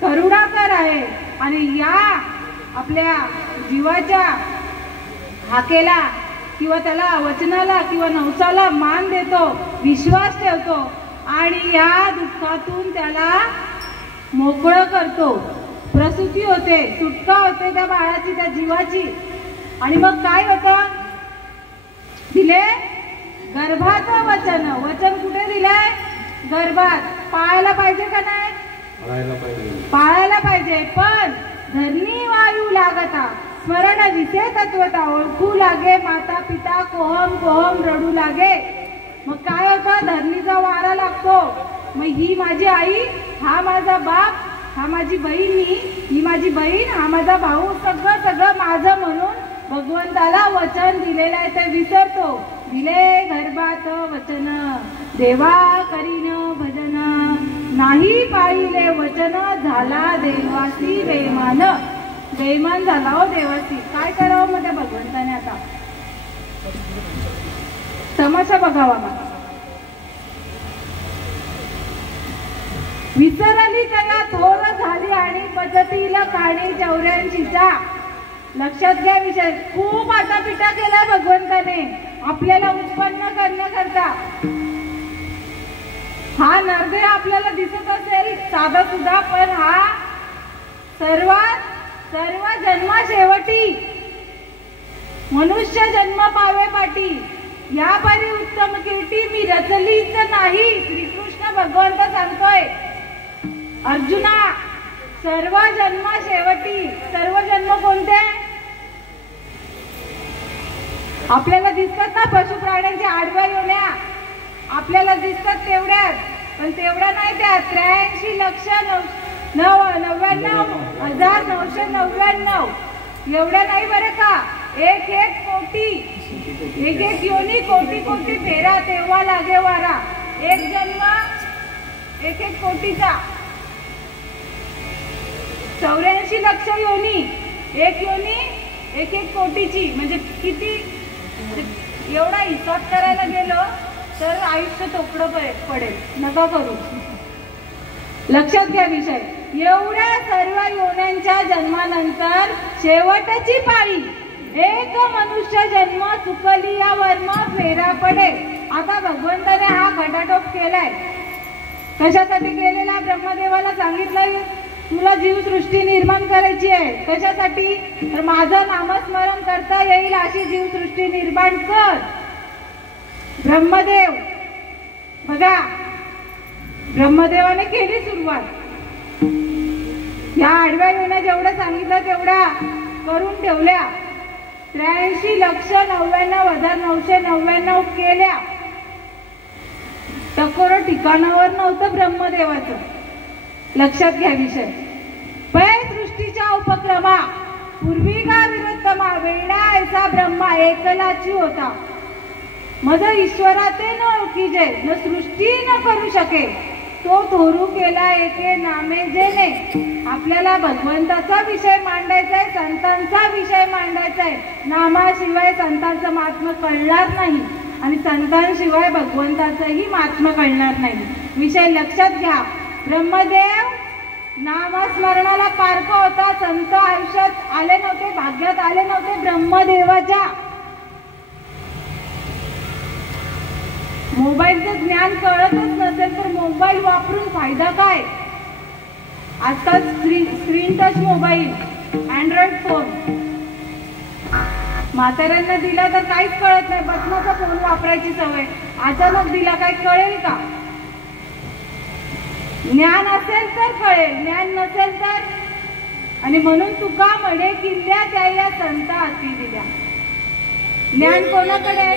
करुणाकर आहे. आणि या आपल्या जीवाच्या हाकेला किंवा त्याला वचनाला किंवा नवसाला मान देतो, विश्वास ठेवतो आणि या दुःखातून त्याला मोकळं करतो. प्रसूती होते, सुटका होते त्या बाळाची, त्या जीवाची. आणि मग काय होतं? दिले गर्भाचं वचन. वचन कुठे दिलंय? गर्भात. पाळायला पाहिजे का नाही? पाळायला पाहिजे. पण धरणी वायू लागता स्मरण विसे तत्वता, ओळखू लागे माता पिता कोहम कोहम रडू लागे. मग काय होतं? धरणीचा वारा लागतो. मग ही माझी आई, हा माझा बाप, हा माझी बहीण, ही माझी बहीण, हा माझा भाऊ, सगळं सगळं माझं म्हणून भगवंताला वचन दिलेलं आहे ते विसरतो. दिले गर्भात वचन देवा करीन भजन, नाही पाळिले वचन झाला देवासी बेमान. बेमान झाला हो देवासी. काय करावं मग त्या भगवंताने? आता तमाशा बघावा का? विसरली त्याला थोर झाली आणि बचतील काणी 84चा. लक्षात घ्या विषय. खूप आटापिटा केला भगवंताने आपल्याला उत्पन्न करण्याकरता. हा नरदेह आपल्याला दिसत असेल साधा सुद्धा, पण हा सर्व जन्मा शेवटी मनुष्य जन्म पावे पाटी, या परी उत्तम कीर्ती मी रचलीच नाही. श्रीकृष्ण भगवंत सांगतोय अर्जुना, सर्व जन्म शेवटी. सर्व जन्म कोणते? आपल्याला दिसतात ना पशु प्राण्यांच्या आडव्या योन्या, आपल्याला दिसतात तेवढ्याच, पण तेवढ्या नाही त्या. 83,99,999 एवढ्या नाही बरं का. एक कोटी, एक योनी, कोटी कोटी फेरा तेव्हा लागे वारा. एक जन्म 1 कोटीचा. 84 लक्ष योनी, एक योनी 1 कोटीची. म्हणजे किती? एवढा हिसाब करायला गेलो तर आयुष्य तोकडं पडेल. नका करू. लक्षात घ्या विषय. एवढ्या सर्व योन्यांच्या जन्मानंतर शेवटची पाळी एक मनुष्य जन्म चुकली या वर्म फेरा पडे. आता भगवंताने हा खटाटोप केलाय. कशासाठी केलेला? ब्रह्मदेवाला सांगितलंय तुला जीवसृष्टी निर्माण करायची आहे. कशासाठी? तर माझं नामस्मरण करता येईल अशी जीवसृष्टी निर्माण कर. ब्रह्मदेव बघा, ब्रह्मदेवाने केली सुरुवात. या आडव्या योन्या जेवढ्या सांगितलं तेवढ्या करून ठेवल्या. 83,99,999 केल्या. टकोर ठिकाणावर नव्हतं ब्रह्मदेवाचं. लक्षात घ्या विषय. पै सृष्टीच्या उपक्रमा पूर्वी का विरुद्धमा वेळा ऐसा ब्रह्मा एकलाची होता. मज ईश्वराते न ओळखीजे न सृष्टी न करू शके तो थोरू केला एके नामे जेने. आपल्याला भगवंताचा विषय मांडायचा आहे, संतांचा विषय मांडायचा आहे. नामाशिवाय संतांचं महात्म्य कळणार नाही आणि संतांशिवाय भगवंताचंही महात्म्य कळणार नाही. विषय लक्षात घ्या. ब्रह्मदेव नामस्मरणाला पारख होता. संत आयुष्यात आले नव्हते, भाग्यात आले नव्हते ब्रह्मदेवाच्या. मोबाईलचं ज्ञान कळतच नसेल तर मोबाईल वापरून फायदा काय? आजकाल screen touch mobile, Android phone म्हाताऱ्यांना दिला तर काहीच कळत नाही. बटनाचा फोन वापरायची सवय. अचानक दिला काय कळेल का? ज्ञान असेल तर कळेल, ज्ञान नसेल तर. आणि म्हणून तुका म्हणे किल्ल्या त्याला संत हाती दिल्या. ज्ञान कोणाकडे?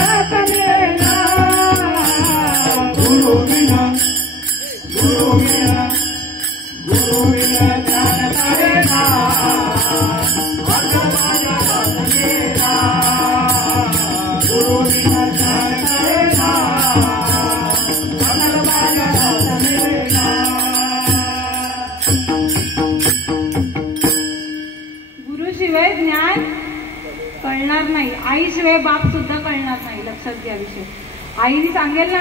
भारत मेला गुरु बिना ज्ञान करेना गुरु बिना ज्ञान करेना गुरुशिवाय ज्ञान कळणार नाही, आईशिवाय बाप सुद्धा कळणार नाही. लक्षात घ्या विषय. आईने सांगेल ना,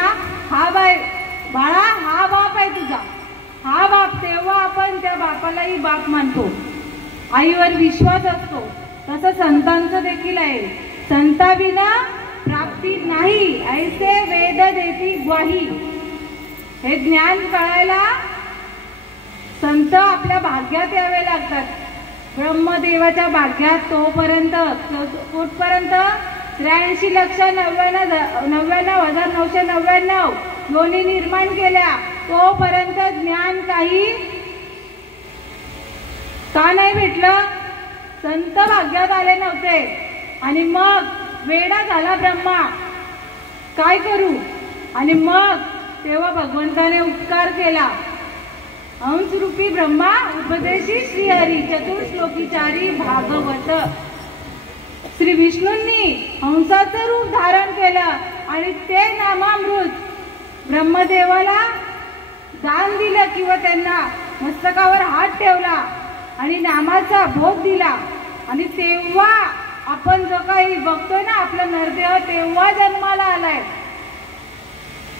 हा बाळा हा बाप आहे तुझा, हा बाप, तेव्हा आपण त्या बापालाही बाप मानतो, आईवर विश्वास असतो. तसं संतांचं देखील आहे. संताविना प्राप्ती नाही, ऐसे वेद देती ग्वाही. हे ज्ञान कळायला संत आपल्या भाग्यात यावे लागतात. ब्रह्मदेवाच्या भाग्यात तोपर्यंत कुठपर्यंत 83,99,999 योनी निर्माण केल्या, तोपर्यंत ज्ञान काही का नाही भेटलं? संत भाग्यात आले नव्हते. आणि मग वेडा झाला ब्रह्मा, काय करू? आणि मग तेव्हा भगवंताने उपकार केला. हंसरूपी ब्रह्मा उपदेशी श्रीहरी चतुर्श्लोकीचारी भागवत. श्री विष्णूंनी हंसाचं रूप धारण केलं आणि ते नामामृत ब्रह्मदेवाला दान दिलं, किंवा त्यांना मस्तकावर हात ठेवला आणि नामाचा बोध दिला. आणि तेव्हा आपण जो काही बघतोय ना आपला नरदेह, तेव्हा जन्माला आलाय.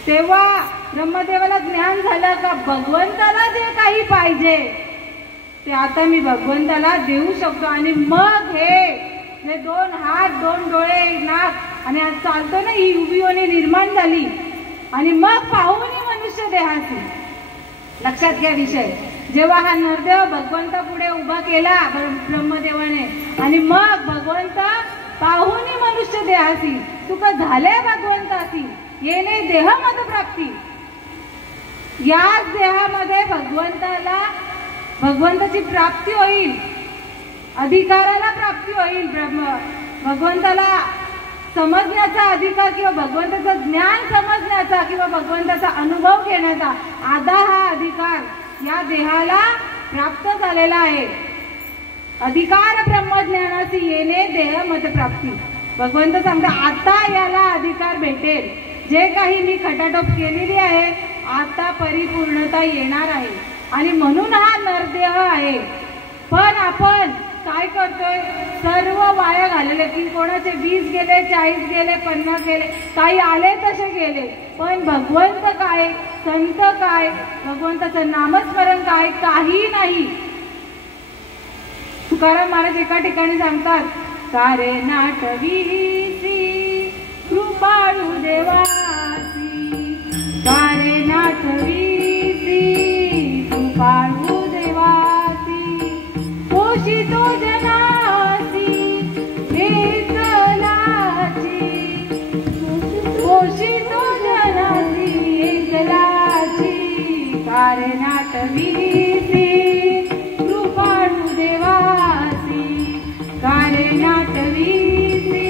तेव्हा ब्रह्मदेवाला ज्ञान झालं का भगवंताला जे काही पाहिजे ते आता मी भगवंताला देऊ शकतो. आणि मग हे 2 हात, 2 डोळे, नाक आणि आज चालतो ना, ही उभी होणे निर्माण झाली. आणि मग पाहुणी मनुष्य देहाची. लक्षात घ्या विषय. जेव्हा हा नरदेव भगवंता पुढे उभा केला ब्रह्मदेवाने, आणि मग भगवंत पाहुणी मनुष्य देहाची सुख झाले भगवंताची येणे देह मद प्राप्ती. याच देहामध्ये भगवंताची प्राप्ती होईल, अधिकाराला प्राप्ती होईल. भगवंताला समजण्याचा अधिकार किंवा भगवंताचं ज्ञान समजण्याचा किंवा भगवंताचा अनुभव घेण्याचा आधार, हा अधिकार या देहाला प्राप्त झालेला आहे. अधिकार ब्रह्मज्ञानाची येणे देह मद प्राप्ती. भगवंत सांगता आता याला अधिकार भेटेल. जे काही मी खटाटोप केलेली आहे आता परिपूर्णता येणार आहे. आणि म्हणून हा नरदेह आहे. पण आपण काय करतोय? सर्व वाया घालवले. की कोणाचे 20 गेले, 40 गेले, 50 गेले, काही आले तसे गेले. पण भगवंत काय, संत काय, भगवंताचं नामस्मरण काय, काही नाही. तुकाराम महाराज एका ठिकाणी सांगतात, सारे नाटवीसी कृपाळू देवासी, सारे नाटवीसी कृपाळू देवासी, पोषितो जनासी एकलाची, पोषितो जनासी एकलाची, सारे नाटवीसी कृपाळू देवासी, सारे नाटवीसी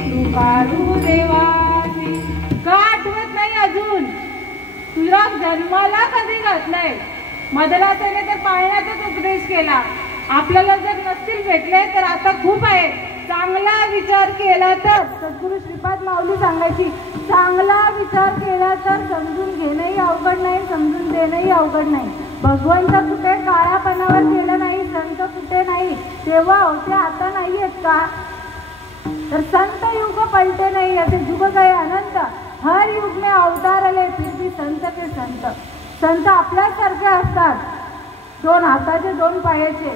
कृपाळू देवासी. का आठवत नाही अजून? तुला जन्माला कधी घातलंय? मदलातेने तर पाळण्याचाच उपदेश केला. आपल्याला जर नसतील भेटले तर आता खूप आहे. चांगला विचार केला तर, सद्गुरू श्रीपाद माऊली सांगायची, चांगला विचार केला तर समजून घेणंही अवघड नाही, समजून देणंही अवघड नाही. भगवंत कुठे काळापणावर गेलं नाही, संत कुठे नाही, तेव्हा होते आता नाही आहेत का? तर संत युग पलटे नहीं, ऐसे युग गए अनंत, हर युग में अवतार आले, फिर भी संत के संत. संत आपल्यासारखे असतात. 2 हाताचे, 2 पायाचे,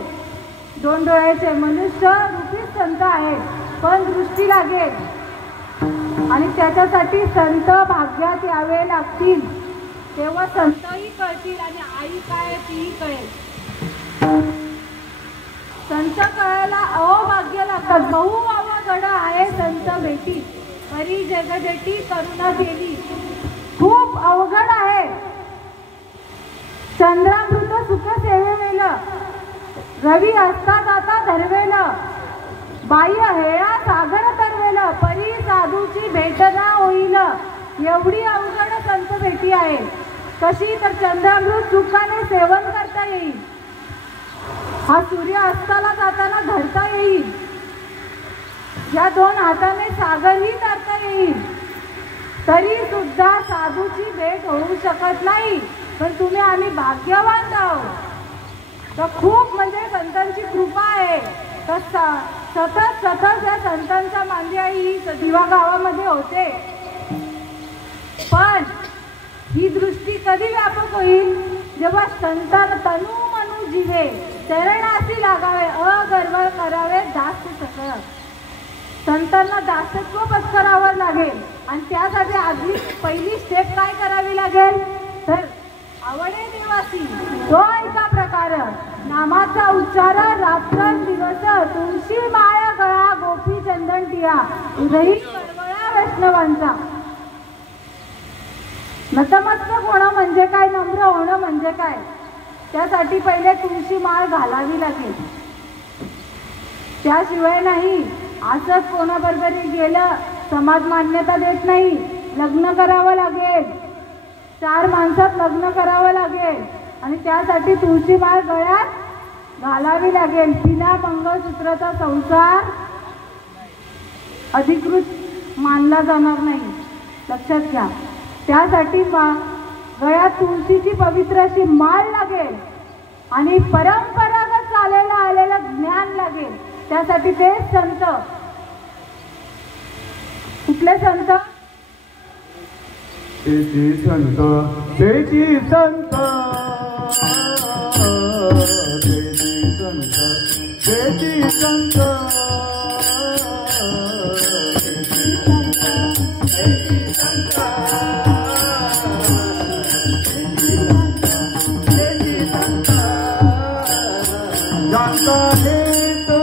2 डोळ्याचे मनुष्य रूपी संत आहेत. पण दृष्टी लागेल आणि त्याच्यासाठी संत भाग्यात यावे लागतील. तेव्हा संतही कळतील आणि आई काय तीही कळेल. संत कळायला अहोभाग्य लागतात. बहु अवघड आहे संत भेटी, परी जगदेटी करुणा केली. खूप अवघड आहे. चंद्रामृत सुख सेवेवेल, रवी असता जाता धरवेल, बाह्य हेळा सागर तरवेल परी साधूची भेटना होईल. एवढी अवघड संत भेटी आहे. कशी तर चंद्रामृत सुखाने सेवन करता येईल. हा सूर्य अस्ताला जाताना धरता येईल. या दोन हाताने सागरही तरता येईल. तरी सुद्धा साधूची भेट होऊ शकत नाही. पण तुम्ही आम्ही भाग्यवान आहोत. तर खूप म्हणजे संतांची कृपा आहे. तर सतत या संतांच्या मांदियाळी ही दिवा गावामध्ये होते. पण ही दृष्टी कधी व्यापक होईल जेव्हा संतान तनु मनु जीवे चरणासी लागावे अगर्व करावे दास्य सकळ. संतांना दासत्व पत्करावं लागेल. आणि त्यासाठी आधी पहिली स्टेप काय करावी लागेल तर आवडे देवासी तो एका प्रकार नामाचा उच्चार रात्रंदिवस तुळशी माया गळा गोपी चंदन टिया हृदयी कळवळा वैष्णवांचा. नतमस्तक होणं म्हणजे काय, नम्र होणं म्हणजे काय. त्यासाठी पहिले तुळशी माळ घालावी लागेल. त्याशिवाय नाही. असंच कोणाबरोबरही गेलं समाज मान्यता देत नाही. लग्न करावं लागेल. 4 माणसात लग्न करावं लागेल. आणि त्यासाठी तुळशी माळ गळ्यात घालावी लागेल. बिना मंगळसूत्राचा संसार अधिकृत मानला जाणार नाही. लक्षात घ्या. त्यासाठी गळ्यात तुळशीची पवित्र अशी माळ लागेल. आणि परंपरागत चालायला आलेलं ज्ञान लागेल. त्यासाठी ते संत कुठले संत तेची संत तेची संत तेची संत तेची संत जाता है तो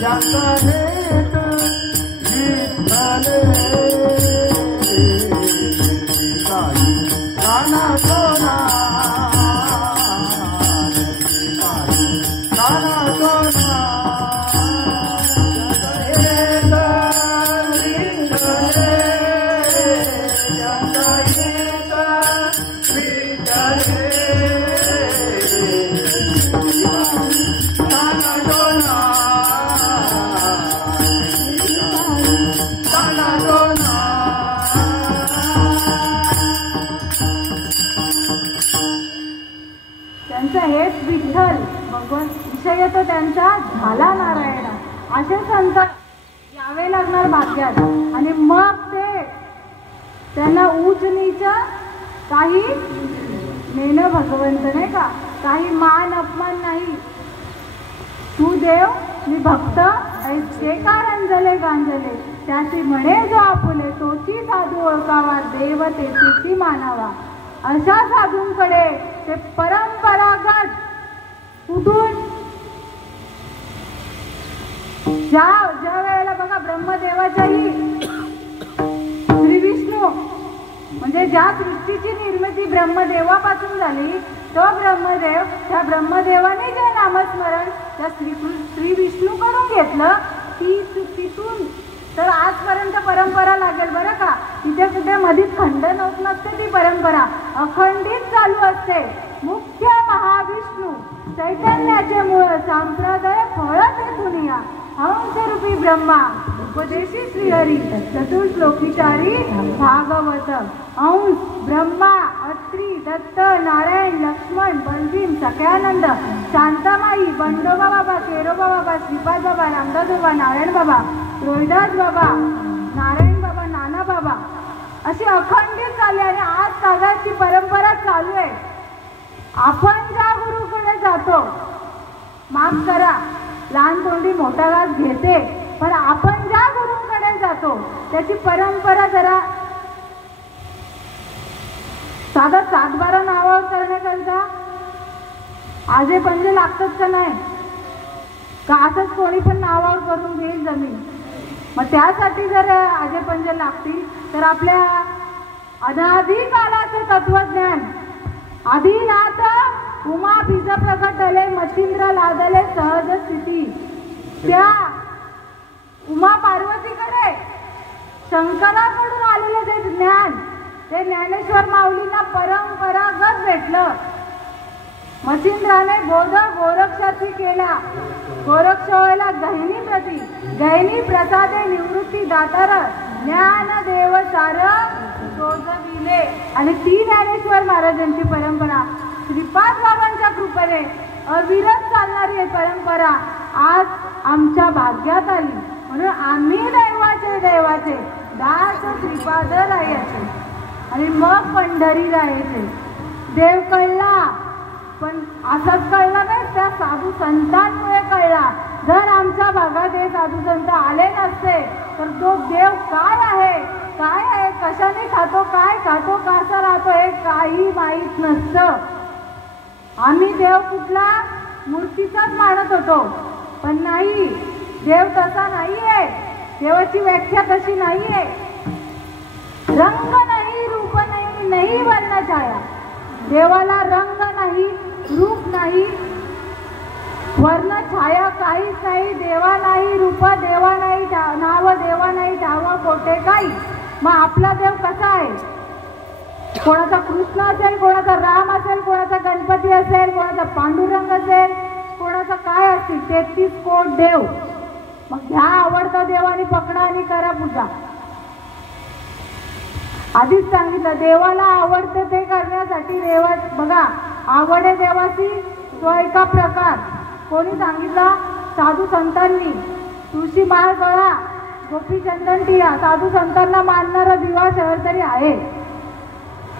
जाता है तो नाना सोना नाना सोना हेच विठ्ठल भगवान विषय तो त्यांचा झाला नारायण. असे संत यावे लागणार भाग्यात. आणि मग ते त्यांना उच्च नीच काही नेणं भगवंत नाही का. काही मान अपमान नाही. तू देव मी भक्त ऐसे का रंजले गांजले त्याची म्हणे जो आपुले तोची साधू ओळखावा देव तेची मानावा. अशा साधूंकडे ते परंपरागत कुठून ज्या वेळेला बघा ब्रह्मदेवाच्याही श्री विष्णू म्हणजे ज्या सृष्टीची निर्मिती ब्रह्मदेवापासून झाली तो ब्रह्मदेव त्या ब्रह्मदेवाने जे नामस्मरण त्या श्री विष्णूकडून घेतलं तिथून तर आजपर्यंत परंपरा लागेल बरं का. तिथे कुठे मधीच खंडन होत नसते. ती परंपरा अखंडित चालू असते. मुख्य महाविष्णू चैतन्याचे मूळ संप्रदाय फळ तेथून या हंसरूपी ब्रह्मा उपदेशी श्रीहरी चतुर्श्लोकीचारी भागवत अंश ब्रह्मा अत्री दत्त नारायण लक्ष्मण बलभीम सख्यानंद शांतामाई बंडोबा बाबा केरोबा बाबा श्रीपाद बाबा रामदास बाबा नारायण बाबा रोहिदास बाबा नारायण बाबा नाना बाबा अशी अखंडित चालली. आणि आज सगळ्याची परंपरा चालू आहे. आपण ज्या गुरुकडे जातो माफ करा लहान तोंडी मोठा घास घेते. पण आपण ज्या गुरुकडे जातो त्याची परंपरा जरा साधा 7-12 नावावर करण्याकरता आजे पंजे लागतात का नाही का असंच कोणी पण नावावर करून घेईल जमीन. मग त्यासाठी जर आजे पंजे लागतील तर आपल्या अनादी कालाचं तत्वज्ञान आदिनाथ उमा बीज प्रकटले मच्छिंद्र लादले सहज स्थिती. त्या उमा पार्वतीकडे शंकराकडून आलेले जे ज्ञान ते ज्ञानेश्वर माऊलींना परंपरागत भेटलं. मच्छिंद्राने बोध गोरक्षाची केला. गोरक्षोला गहिनी प्रसादे निवृत्ती दातार ज्ञान देव सार शोधविले. आणि ती ज्ञानेश्वर महाराजांची परंपरा श्रीपाद बाबांच्या कृपेने अविरत चालणारी परंपरा आज आमच्या भाग्यात आली. म्हणून आम्ही देवाचे दास श्रीपाद राहायचे आणि मग पंढरी राहायचे. देव कळला, पण असंच कळलं नाही, त्या साधू संतांमुळे कळला. जर आमच्या भागात हे साधू संत आले नसते तर तो देव काय आहे, कशाने खातो, काय खातो, कसा राहतो हे काही माहीत नसतं. आम्ही देव कुठला मूर्तीचाच मानत होतो, पण नाही, देव तसा नाहीये. देवाची व्याख्या तशी नाहीये. रंग नाही, रूप नाही, नाही वर्ण छाया. देवाला रंग नाही, रूप नाही, वर्ण छाया काहीच नाही. देवा नाही, रूप देवा नाही, नाव देवा नाही, ठाव कोठे काही. मग आपला देव कसा आहे? कोणाचा कृष्ण असेल, कोणाचा राम असेल, कोणाचा गणपती असेल, कोणाचा पांडुरंग असेल, कोणाचा काय असतील 33 कोट देव. मग ह्या आवडता देवानी पकडा आणि करा पूजा. आधीच सांगितलं, देवाला आवडतं ते करण्यासाठी देवा बघा आवडे देवाची तो एका प्रकार. कोणी सांगितला? साधू संतांनी. तुळशी माळ गळा, गोपी चंदन टिया. साधू संतांना मानणारा दिवा शहर तरी आहे.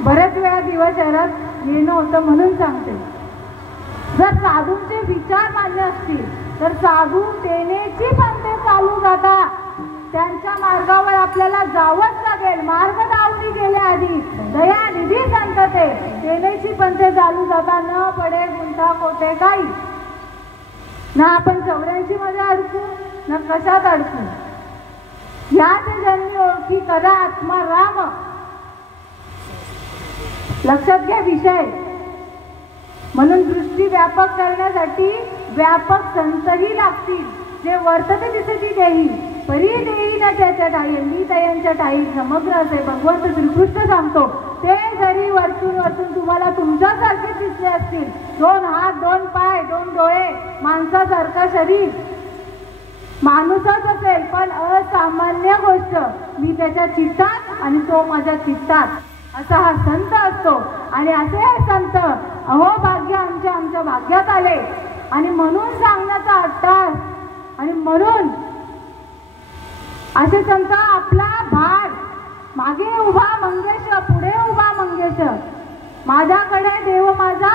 बऱ्याच वेळा दिवा शहरात येणं होतं म्हणून सांगते. जर साधूंचे विचार मान्य असतील तर साधू देण्याची पंथे चालू जातात. त्यांच्या मार्गावर आपल्याला जावंच लागेल. मार्ग दावली गेल्या आधी दया निधी संत ते देण्याची पंथे चालू जाता. न पडे गुंता कोठे काही. ना आपण 84 मध्ये अडकू, ना कशात अडकू. याच जन्मी ओळखी करा आत्मा राम. लक्षात घ्या विषय. म्हणून दृष्टी व्यापक करण्यासाठी व्यापक संतही लागतील. जे वर्तते दिसती देही परी देई ना त्याच्या ठाई मी तयांच्या ठाई समग्र असे भगवंत श्रीकृष्ण सांगतो. ते जरी वरतून तुम्हाला तुमच्यासारखे दिसले असतील, 2 हात 2 पाय 2 डोळे, माणसासारखं शरीर, माणूसच असेल पण असामान्य गोष्ट, मी त्याच्या चित्तात आणि तो माझ्या चित्तात, असा हा संत असतो. आणि असे हे संत अहो भाग्य आमच्या भाग्यात आले. आणि म्हणून सांगण्याचा अट्टास. आणि म्हणून असे संत आपला भार मागे उभा मंगेश, पुढे उभा मंगेश, माझ्याकडे देव माझा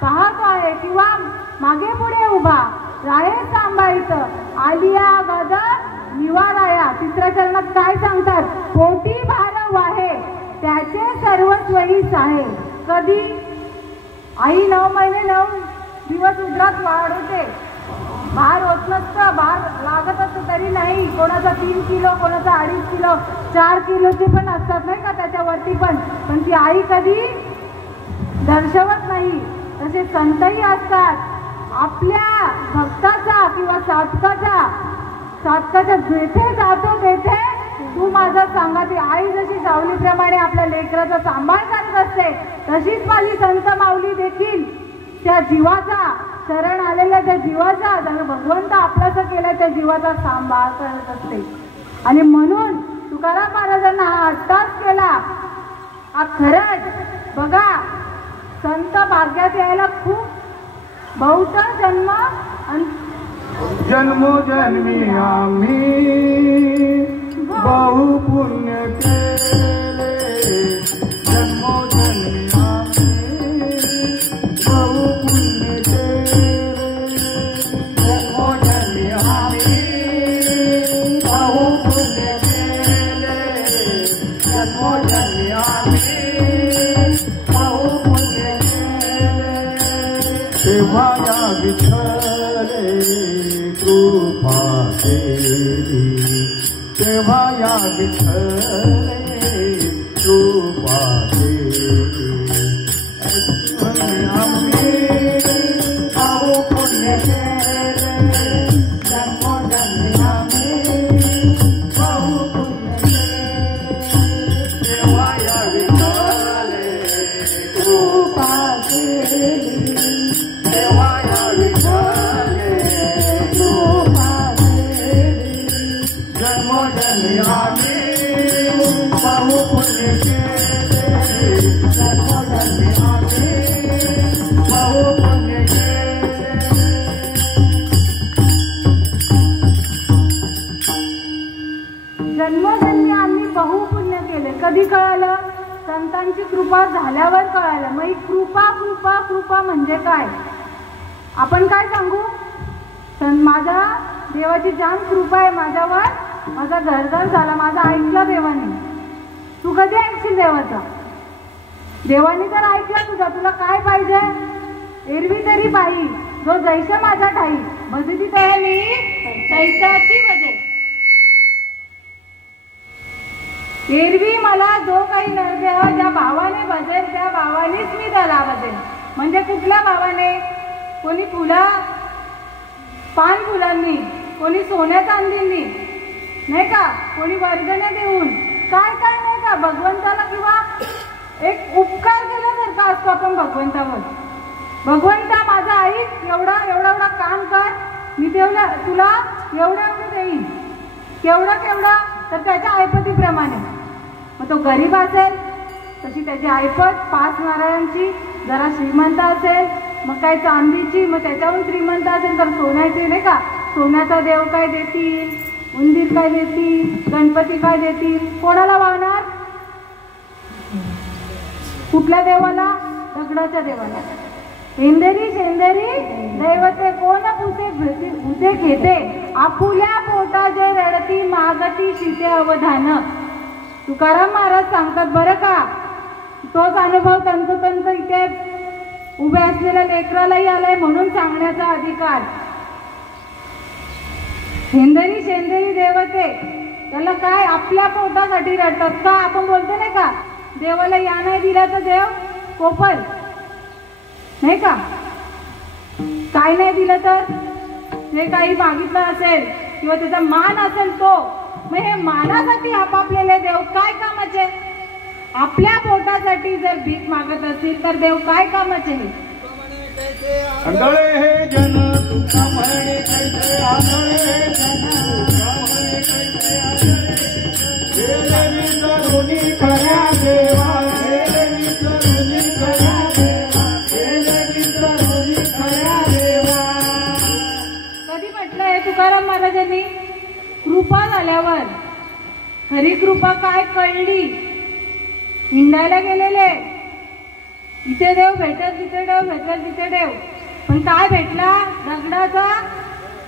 पाहतो आहे, किंवा मागे पुढे उभा राहे सांभाळीत आलिया गद निवाराया. 3ऱ्या चरणात काय सांगतात? पोटी भार वाहे त्याचे सर्वस्वहीच आहे. कधी आई 9 महिने 9 दिवस उदरात वाढवते. भार होत नसतं, भार लागत असतं तरी नाही. कोणाचा 3 किलो, कोणाचा 2.5 किलो, 4 किलोचे पण असतात नाही का त्याच्यावरती पण ती आई कधी दर्शवत नाही. तसे संतही असतात. आपल्या भक्ताचा किंवा साधकाच्या जेथे जातो तेथे तू माझा सांगाती. आई जशी सावलीप्रमाणे आपल्या लेकराचा सांभाळ करत असते, तशीच माझी संत माऊली देखील त्या जीवाचा, शरण आलेल्या त्या जीवाचा, त्याने भगवंत आपलाच केला त्या जीवाचा सांभाळ करत असते. आणि म्हणून तुकाराम महाराजांना हा अट्टास केला. हा खरंच बघा, संत भाग्यात यायला खूप बहुत जन्मोजन्मी आम्ही बहु पुण्य केले. जन्मोजन्मी आम्ही बहु पुण्य केले. जन्मोजन्मी आम्ही बहु पुण्य केले. जन्मोजन्मी आम्ही बहु पुण्य केले. तेव्हा या विठ्ठले कृपा केली. तेव्हा या विठ्ठले कृपा केली. आम्ही जन्मोजन्मी आम्ही बहु पुण्य केले जन्मोजन्मी आम्ही बहु पुण्य केले जन्मोजन्मी आम्ही बहुपुण्य केले. कधी कळालं? संतांची कृपा झाल्यावर कळालं. मग ही कृपा कृपा कृपा म्हणजे काय? आपण काय सांगू? माझ्या देवाची जाम कृपा आहे माझ्यावर, माझा घरदार झाला, माझा ऐकलं देवाने. तू कधी ऐकशील देवाचा? देवाने तर ऐकलं तुझा. तुला काय पाहिजे? एरवी तरी बाई जो जैसे माझा ठाई भजती तयाली तैसाची भजे. एरवी मला जो काही नरदेह ज्या भावाने भजेल त्या भावानेच मी त्याला भजेल. म्हणजे कुठल्या भावाने? कोणी पान फुलांनी, कोणी सोन्या चांदींनी, नाही का, कोणी वर्गण्या देऊन, काय काय नाही का भगवंताला, किंवा एक उपकार केल्यासारखा असतो आपण भगवंतावर. भगवंता माझा ऐक, एवढा एवढा काम कर, मी तुला एवढं देईन. केवढं तर त्याच्या ऐपतीप्रमाणे. मग तो गरीब असेल तशी त्याची ऐपत 5 नारळांची, जरा श्रीमंत असेल मग काय चांदीची, मग त्याच्याहून श्रीमंत असेल तर सोन्याचे, नाही का, सोन्याचा देव काय देतील, उंदीर काय देतील, गणपती काय देतील. कोणाला वाहणार? कुठल्या देवाला? दगडाच्या देवाला. शेंदेरी शेंदेरी दैवते कोण भूते घेते, आपुल्या पोटा जे रडती मागती शिते अवधान. तुकाराम महाराज सांगतात बरं का. तोच अनुभव तंतोतंत इथे उभे असलेल्या लेकरालाही आलाय, म्हणून सांगण्याचा अधिकार. शेंदेरी शेंदेरी देवते, त्याला काय आपल्या पोटासाठी रडतात का? आपण बोलतो नाही का, देवाला या नाही दिला तर देव कोपल, नाही का, काय नाही दिलं तर जे काही मागितलं असेल किंवा त्याचा मान असेल तो, मग हे मानासाठी आपापलेले देव काय कामाचे? आपल्या पोटासाठी जर भीक मागत असतील तर देव काय कामाचे? आंधळे हे जन तुका म्हणे कैसे, आंधळे हे जन तुका म्हणे कैसे, आंधळे करुणी खऱ्या देवा, करुणी खऱ्या देवा, करुणी खऱ्या देवा. कधी म्हटलंय तुकाराम महाराजांनी? कृपा झाल्यावर. खरी कृपा काय कळली? हिंडायला गेलेले, इथे देव भेटल तिथे देव भेटल तिथे देव, पण काय भेटला?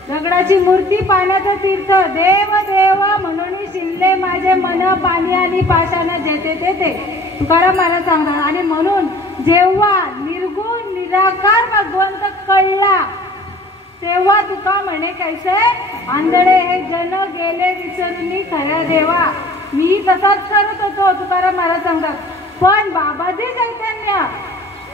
दगडाची मूर्ती, पाण्याचं तीर्थ. देव देव म्हणून शिनले माझे मन, पाणी आणि पाशानं जेते तेते. तुकाराम महाराज सांगतात. आणि म्हणून जेव्हा निर्गुण निराकार भगवंत कळला तेव्हा तुका म्हणे कैसे, आंधळे हे जन गेले विसरून खऱ्या देवा. मी तसाच करत होतो, तुकाराम महाराज सांगतात. पण बाबाजी चैतन्य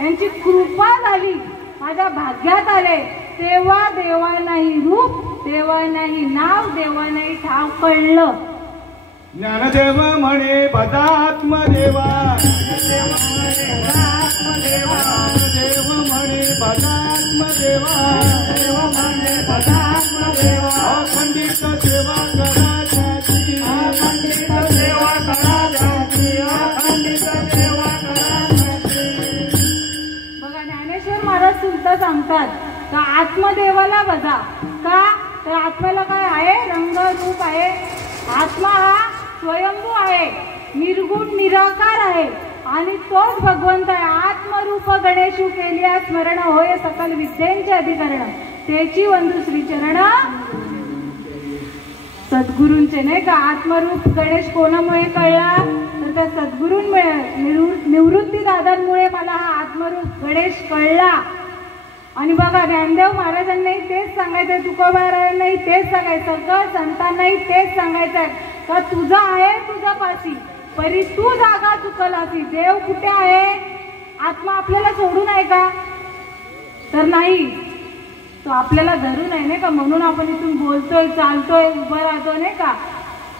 यांची कृपा झाली, माझ्या भाग्यात आले, तेव्हा देवा नाही रूप, देवा नाही नाव, देवा नाही ठाव कळलं. ज्ञानदेव म्हणे भजात्मदेवा, देव म्हणे भजात्मदेवा, देव म्हणे भजात्मदेवा. अखंडित सेवा करा त्याची, अखंडित सेवा करा त्याची, अखंडित सेवा करा त्याची. बघा ज्ञानेश्वर महाराज सुद्धा सांगतात का आत्मदेवाला बघा. का तर आत्म्याला काय आहे? रंग रूप आहे. आत्मा हा स्वयंभू आहे, निर्गुण निराकार आहे, आणि तोच भगवंत आहे. आत्मरूप गणेशू केलिया स्मरण होय सकल विद्यांचे अधिकरण, त्याची वंदू श्रीचरण सद्गुरूंचे, नाही का. आत्मरूप गणेश कोणामुळे कळला? तर त्या सद्गुरूंमुळे, निवृत्ती दादांमुळे मला हा आत्मरूप गणेश कळला. आणि बघा ज्ञानदेव महाराजांनाही तेच सांगायचंय, तुकोबारायांनाही तेच सांगायचं, सगळं संतांनाही तेच सांगायचंय का तुझा आहे तुझा पाशी, परी तू जागा चुकलासी. देव कुठे आहे? आत्मा आपल्याला सोडून आहे का? तर नाही, तो आपल्याला धरून आहे, नाही का. म्हणून आपण इथून बोलतोय, चालतोय, उभं राहतो, नाही का.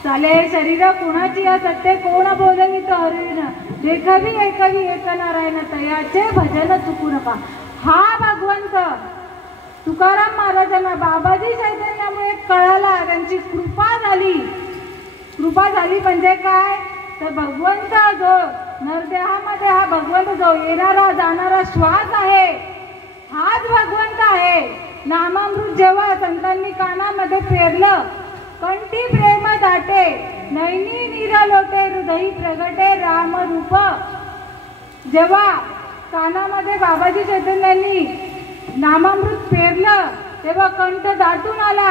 चाले शरीर कोणाची या सत्य कोण बोलवित हरिण, देखावी ऐकावी एक नारायण तयाचे भजन चुकू नका. हा भगवंत तुकाराम महाराजांना बाबाजी चैतन्यामुळे कळाला, त्यांची कृपा झाली. कृपा झाली म्हणजे काय तर भगवंत जो नरदेहामध्ये हा भगवंत जो येणारा जाणारा श्वास आहे हाच भगवंत आहे. नामामृत जेव्हा संतांनी कानामध्ये पेरलं कंठी प्रेम दाटे नैनी नीर लोटे हृदयी प्रगटे राम रूप. जेव्हा कानामध्ये बाबाजी चैतन्यांनी नामामृत पेरलं तेव्हा कंठ दाटून आला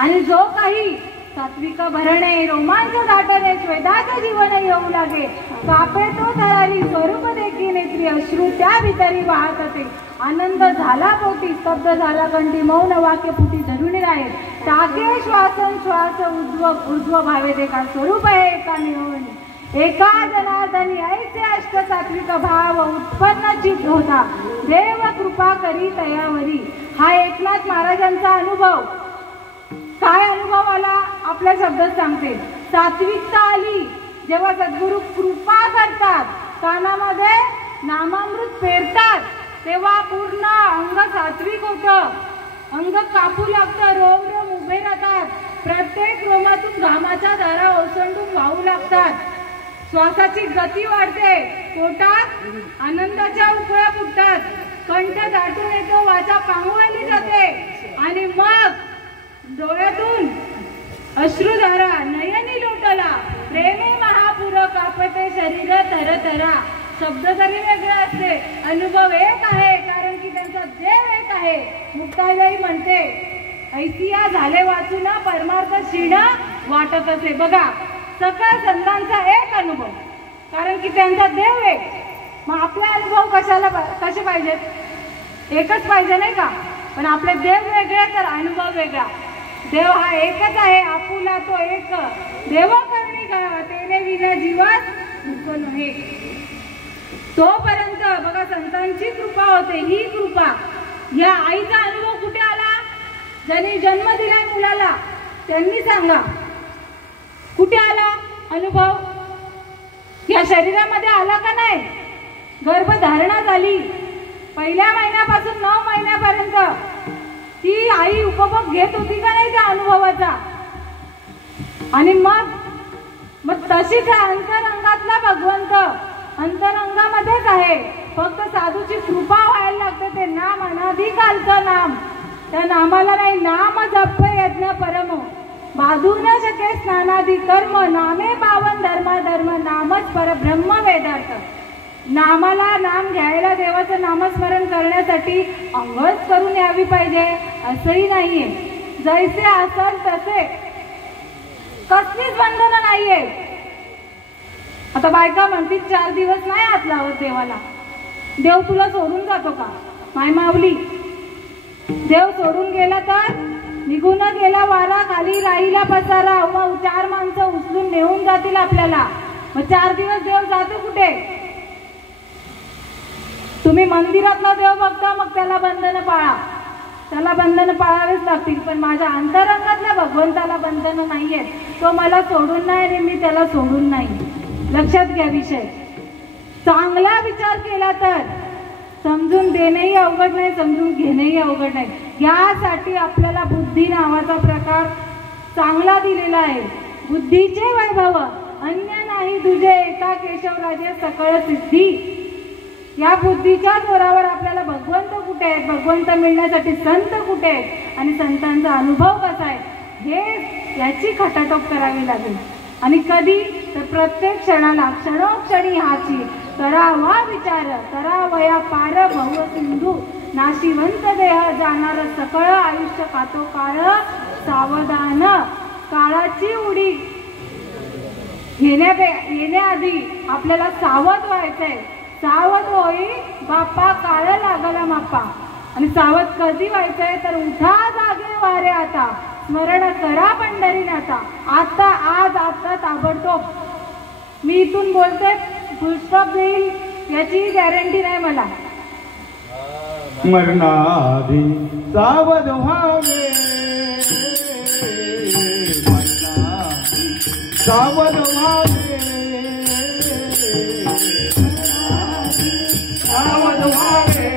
आणि जो काही सात्विक भरणे रोमांच दाटणे स्वेदाचे जीवन येऊ लागे कापे तो धराली स्वरूप देखी नेत्री अश्रू त्या भितरी वाहत होते. आनंद झाला पोटी स्तब्ध झाला कंठी मौन वाक्य फुटी धरून राहे टाके श्वासन श्वास ऊर्ध्व भावे देखा स्वरूप आहे एका निवणी एका जनार्दनी ऐसे अष्ट सात्विक भाव उत्पन्न चित होता देव कृपा करी तयावरी. हा एकनाथ महाराजांचा अनुभव. काय अनुभव आला आपल्या शब्दात सांगते. सात्विकता आली जेव्हा सद्गुरू कृपा करतात कानामध्ये नामामृत पेरतात तेव्हा पूर्ण अंग सात्विक होतं. अंग कापू लागतं रोम रोम उभे राहतात. प्रत्येक रोमातून घामाच्या धारा ओसंडून वाहू लागतात. श्वासाची गती वाढते. पोटात आनंदाच्या उकळ्या फुटतात. कंठ दाटून येतो वाचा पांगवली जाते आणि मग डोळ्यातून अश्रुधारा नयनी लोटला प्रेमे महापुर कापते शरीर तरतरा. शब्द जरी वेगळे असते अनुभव एक आहे कारण की त्यांचा देव एक आहे. मुक्ताबाई म्हणते ऐसिया झाले वाचून परमार्थ क्षीण वाटत असे. बघा सकळ संतांचा एक अनुभव कारण की त्यांचा देव एक. मग आपले अनुभव कसे पाहिजेत एकच पाहिजे नाही का पण आपले देव वेगळे तर अनुभव वेगळा. देव हा एकच आहे आपुला तो एक देव करणी तेने विना जीवास उत्पन्न आहे. तोपर्यंत बघा संतांची कृपा होते. ही कृपा या आईचा अनुभव कुठे आला ज्यांनी जन्म दिलाय मुलाला त्यांनी सांगा कुठे आला अनुभव. या शरीरामध्ये आला का नाही. गर्भधारणा झाली पहिल्या महिन्यापासून 9 महिन्यापर्यंत ती आई उपभोग घेत होती का नाही त्या अनुभवाचा. आणि मग तशीच अंतरंगातला भगवंत अंतरंगामध्येच आहे. फक्त साधूची कृपा व्हायला लागते. ते नाम अनाधिकालचं नाम त्या नामाला नाही नाम जप यज्ञ परम बाधू न शके स्नानादी कर्म नामे पावन धर्म नामच परब्रह्म वेदार्थ. नामाला नाम घ्यायला देवाचं नामस्मरण करण्यासाठी अंगच करून यावी पाहिजे असंही नाहीये. जैसे असल तसे कसलीच बंधनं नाहीये. आता बायका म्हणतील 4 दिवस नाही हात लावत देवाला. देव तुला सोडून जातो का माय माऊली. देव सोडून गेला तर निघून गेला वारा खाली राहिला पसारा. मग 4 माणसं उचलून नेऊन जातील आपल्याला. मग 4 दिवस देव जातो कुठे. तुम्ही मंदिरातला देव बघता मग त्याला बंधनं पाळा. त्याला बंधनं पाळावीच लागतील. पण माझ्या अंतरंगातल्या भगवंताला बंधनं नाहीये. तो मला सोडून नाही आणि मी त्याला सोडून नाही. लक्षात घ्या विषय. चांगला विचार केला तर समजून देणंही अवघड नाही समजून घेणंही अवघड नाही. यासाठी आपल्याला बुद्धी नावाचा प्रकार चांगला दिलेला आहे. बुद्धीचे वैभव अन्य नाही तुझे एका केशवराजे सकळ सिद्धी. या बुद्धीच्या जोरावर आपल्याला भगवंत कुठे आहेत भगवंत मिळण्यासाठी संत कुठे आहेत आणि संतांचा अनुभव कसा आहे हे याची खटाटोप करावी लागेल. आणि कधी तर प्रत्येक क्षणाला क्षणोक्षणी हाची करावा विचार करावया पार भव सिंधू नाशिवंत देह जाणार सकळ आयुष्य कातो काळ सावधान. काळाची उडी येण्याआधी आपल्याला सावध व्हायचंय. सावध होई बाप्पा काळ लागला माप्पा. आणि सावध कधी व्हायचंय तर उठा जागे वारे आता स्मरण करा पंढरीनाथा. आता आज आता ताबडतोब. मी इथून बोलते फुलस्टॉप देईल याची गॅरंटी नाही मला. मरणाधी सावध व्हावे सावध व्हावे सावध व्हावे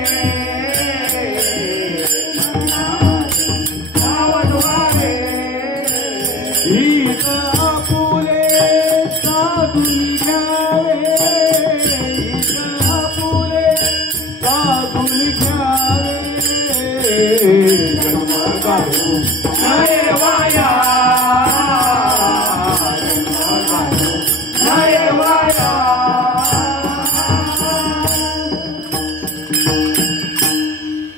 सावध व्हावे हित आपुले साधून घ्यावे, हित आपुले साधून घ्यावे, जन्म घालू नये वाया, जन्म घालू नये वाया.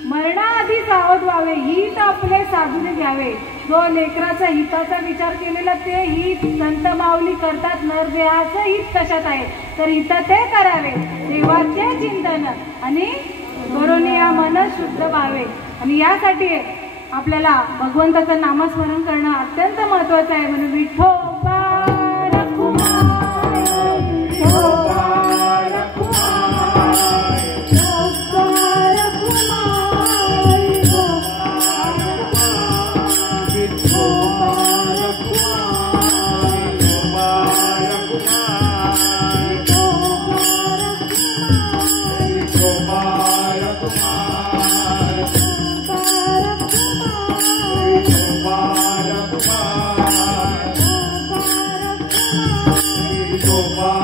मरणाआधी सावध व्हावे, हित आपले साधून घ्यावे. जो लेकराचा हिताचा विचार केलेला ते हित संत माऊली करतात. नरदेहाचं हित कशात आहे तर हित ते करावे, देवाचे चिंतन आणि करुणिया मन शुद्ध व्हावे. आणि यासाठी आपल्याला भगवंताचं नामस्मरण करणं अत्यंत महत्वाचं आहे. म्हणून विठोबा रखुमाई, विठोबा रखुमाई, विठोबा रखुमाई, विठोबा रखुमाई, विठोबा रखुमाई, विठोबा रखुमाई, विठोबा रखुमाई, विठोबा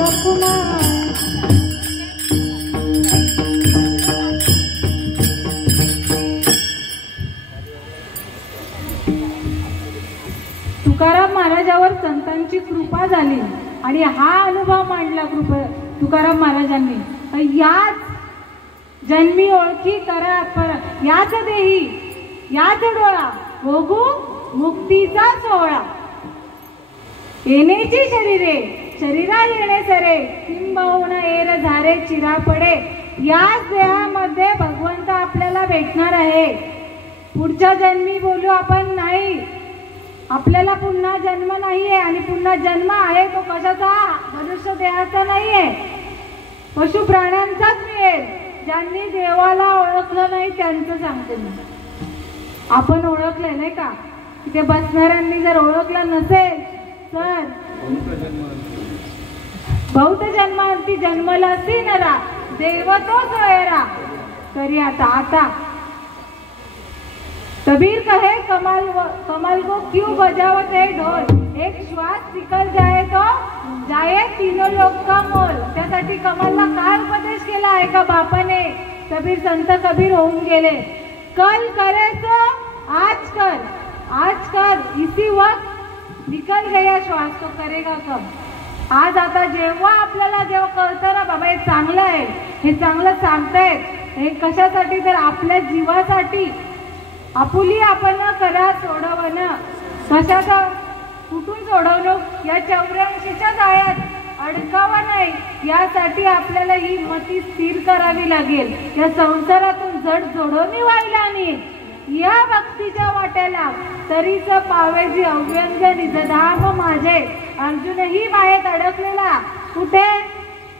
रखुमाई. तुकाराम महाराजावर संतांची कृपा झाली आणि हा अनुभव मांडला तुकाराम महाराजांनी. याच जन्मी ओळखी करा परत, याच देही याच डोळा भोगू मुक्तीचा सोहळा. येण्याची शरीरे शरीरा येणे सरे, किंबहुना एर झारे चिरा पडे. याच देहामध्ये भगवंत आपल्याला भेटणार आहे. पुढच्या जन्मी बोलू आपण नाही, आपल्याला पुन्हा जन्म नाहीये. आणि पुन्हा जन्म आहे तो कशाचा, मनुष्य देहाचा नाहीये, पशु प्राण्यांचाच मिळेल. ज्यांनी देवाला ओळखलं नाही त्यांचं सांगते मी. आपण ओळखलंय नाही का, तिथे बसणाऱ्यांनी जर ओळखलं नसेल तर बहुत जन्मांती जन्मला सी नरा, देव तोच वेरा तरी आता. कबीर कहे कमल को क्यों बजावते ढोल, एक श्वास निकल जाए तो जाए तीनों लोक का मोल. त्यासाठी कमलला काय उपदेश केला आहे का बापाने. कबीर संत कबीर होऊन गेले. कल करे तो आज कर, आज कर इसी वक्त निकल गया श्वास तो करेगा कब. आज आता जेव्हा आपल्याला जेव्हा कळतं ना बाबा हे चांगलं आहे, हे चांगलं सांगतायत, हे कशासाठी तर आपल्या जीवासाठी. आपुली आपण करा सोडवणं, कशाचा कुठून सोडवणं, या 84च्या जाळ्यात अडकावं नाही. यासाठी आपल्याला ही मती स्थिर करावी लागेल. या संसारातून जड जोडवणी व्हायला नाही. या भक्तीच्या वाट्याला तरीच पावेजी अव्यंग निजधाम माझे. अर्जुनही मायेत अडकलेला. कुठे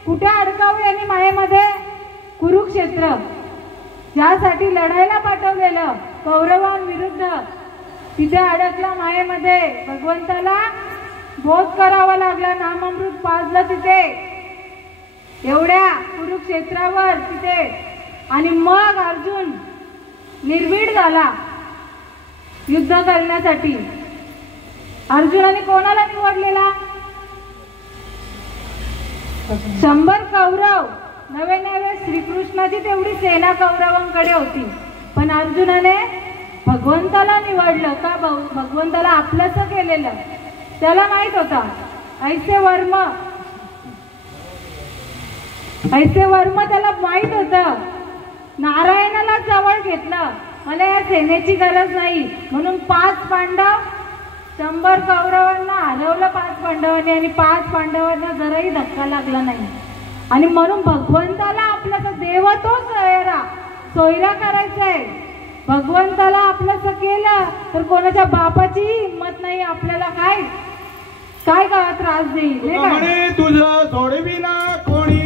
कुठे अडकावे आणि मायेमध्ये, कुरुक्षेत्र ज्यासाठी लढायला पाठवलेलं कौरवांविरुद्ध, तिथे अडकला मायेमध्ये. भगवंताला बोध करावा लागला, नामामृत पाजलं तिथे एवढ्या कुरुक्षेत्रावर तिथे. आणि मग अर्जुन निर्भीड झाला. युद्ध करण्यासाठी अर्जुनाने कोणाला निवडलेला? 100 कौरव. नवे श्रीकृष्णाची तेवढी सेना कौरवांकडे होती, पण अर्जुनाने भगवंताला निवडलं का? भगवंताला आपलंसं केलेलं. त्याला माहित होता ऐसे वर्म त्याला माहित होतं. नारायणाला जवळ घेतलं, मला या सेनेची गरज नाही म्हणून 5 पांडव 100 कौरवांना हरवलं 5 पांडवांनी, आणि 5 पांडवांना जराही धक्का लागला नाही. आणि म्हणून भगवंताला आपलं देव तोच सोयरा करायचंय. भगवंताला आपलंसं केलं तर कोणाच्या बापाची हिंमत नाही आपल्याला काय काय का त्रास देईल. म्हणे तुझं सोडविना कोणी,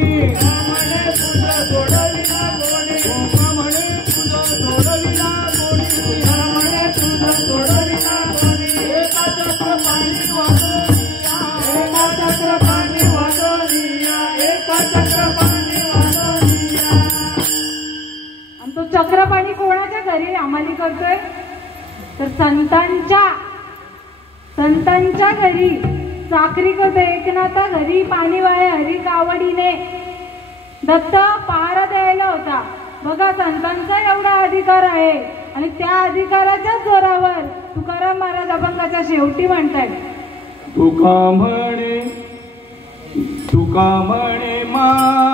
म्हणे तुझं सोडविना कोणी, म्हणे तुझं सोडविना कोणी, म्हणे तुझं सोडविना कोणी. एका चक्र पाणी वाजवनिया, एका चक्र पाणी वाजवनिया, एका चक्र पाणी वाजवनिया. आणि तो चक्रपाणी कोणाच्या घरी अंमली करतोय? तर संतांच्या घरी चाकरी करतो. एकनाथा घरी पाणी वाहे हरी कावडीने दत्त पहारा द्यायला होता. बघा, संतांचा एवढा अधिकार आहे, आणि त्या अधिकाराच्या जोरावर तुकाराम महाराज अभंगाच्या शेवटी म्हणतायत, तुका म्हणे माझे, तुका म्हणे माझे,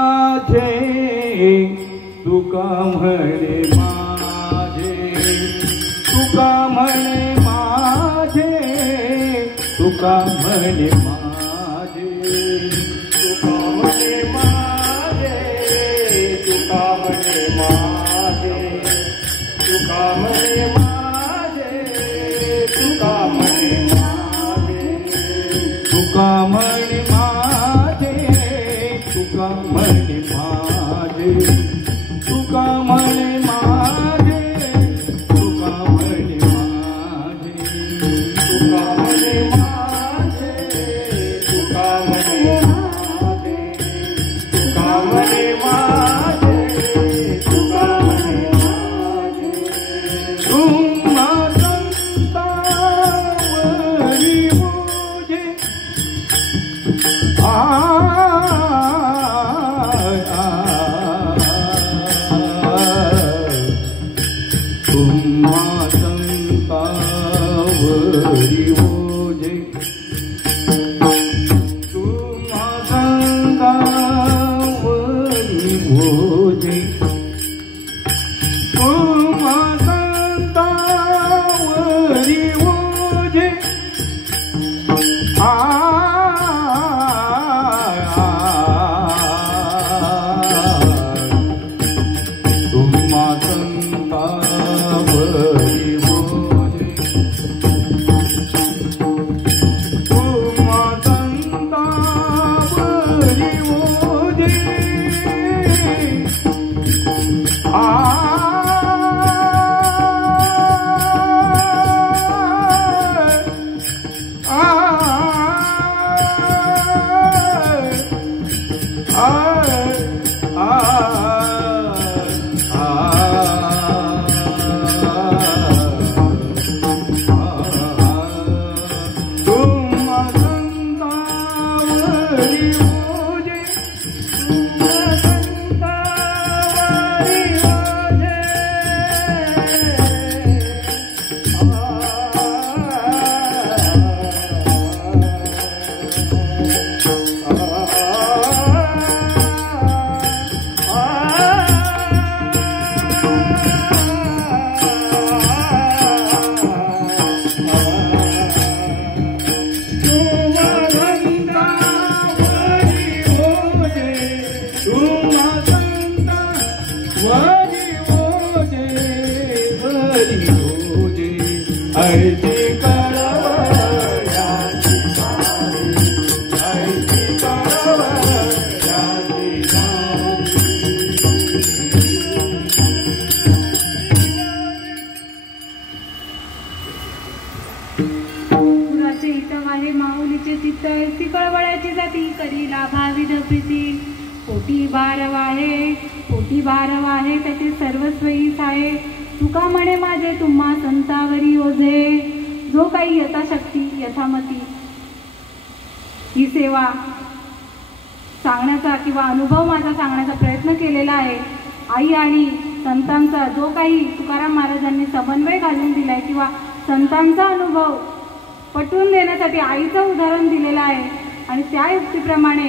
तुका म्हणे माझे, तुका म्हणे माझे, तुका म्हणे माझे, तुका म्हणे माझे, तुका म्हणे माझे, तुका म्हणे माझे, तुका म्हणे माझे, तुका म्हणे माझे, तुका म्हणे माझे, तुका म्हणे माझे, तुका म्हणे माझे, तुका म्हणे माझे, तुका म्हणे माझे, तुका म्हणे माझे. तुम्हा संतावरी मोजे तुम्हा संतावरी मोजे, तुम्हा संतावरी मोजे, तुम्हा संतावरी मोजे. तुम्हा संतावरी मोजे, तुम्हा संतावरी मोजे. कळवळ्याची जाती करीला भाविध प्रीती. पोटी बारव आहे त्याचे सर्वस्वही आहे. तुका म्हणे माझे तुम्हा संतावरी ओझे. जो काही यथाशक्ती यथामती ही सेवा सांगण्याचा किंवा अनुभव माझा सांगण्याचा प्रयत्न केलेला आहे. आई आणि संतांचा जो काही तुकाराम महाराजांनी समन्वय घालून दिलाय किंवा संतांचा अनुभव पटवून देण्यासाठी आईचं उदाहरण दिलेलं आहे. आणि त्या युक्तीप्रमाणे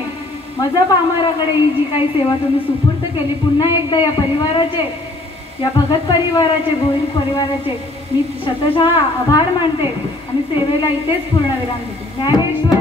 माझ्या पामाराकडे ही जी काही सेवा तुम्ही सुपूर्त केली, पुन्हा एकदा या परिवाराचे, या भगत परिवाराचे, भोईर परिवाराचे मी शतशः आभार मानते आणि सेवेला इथेच पूर्णविराम देते. ज्ञानेश्वर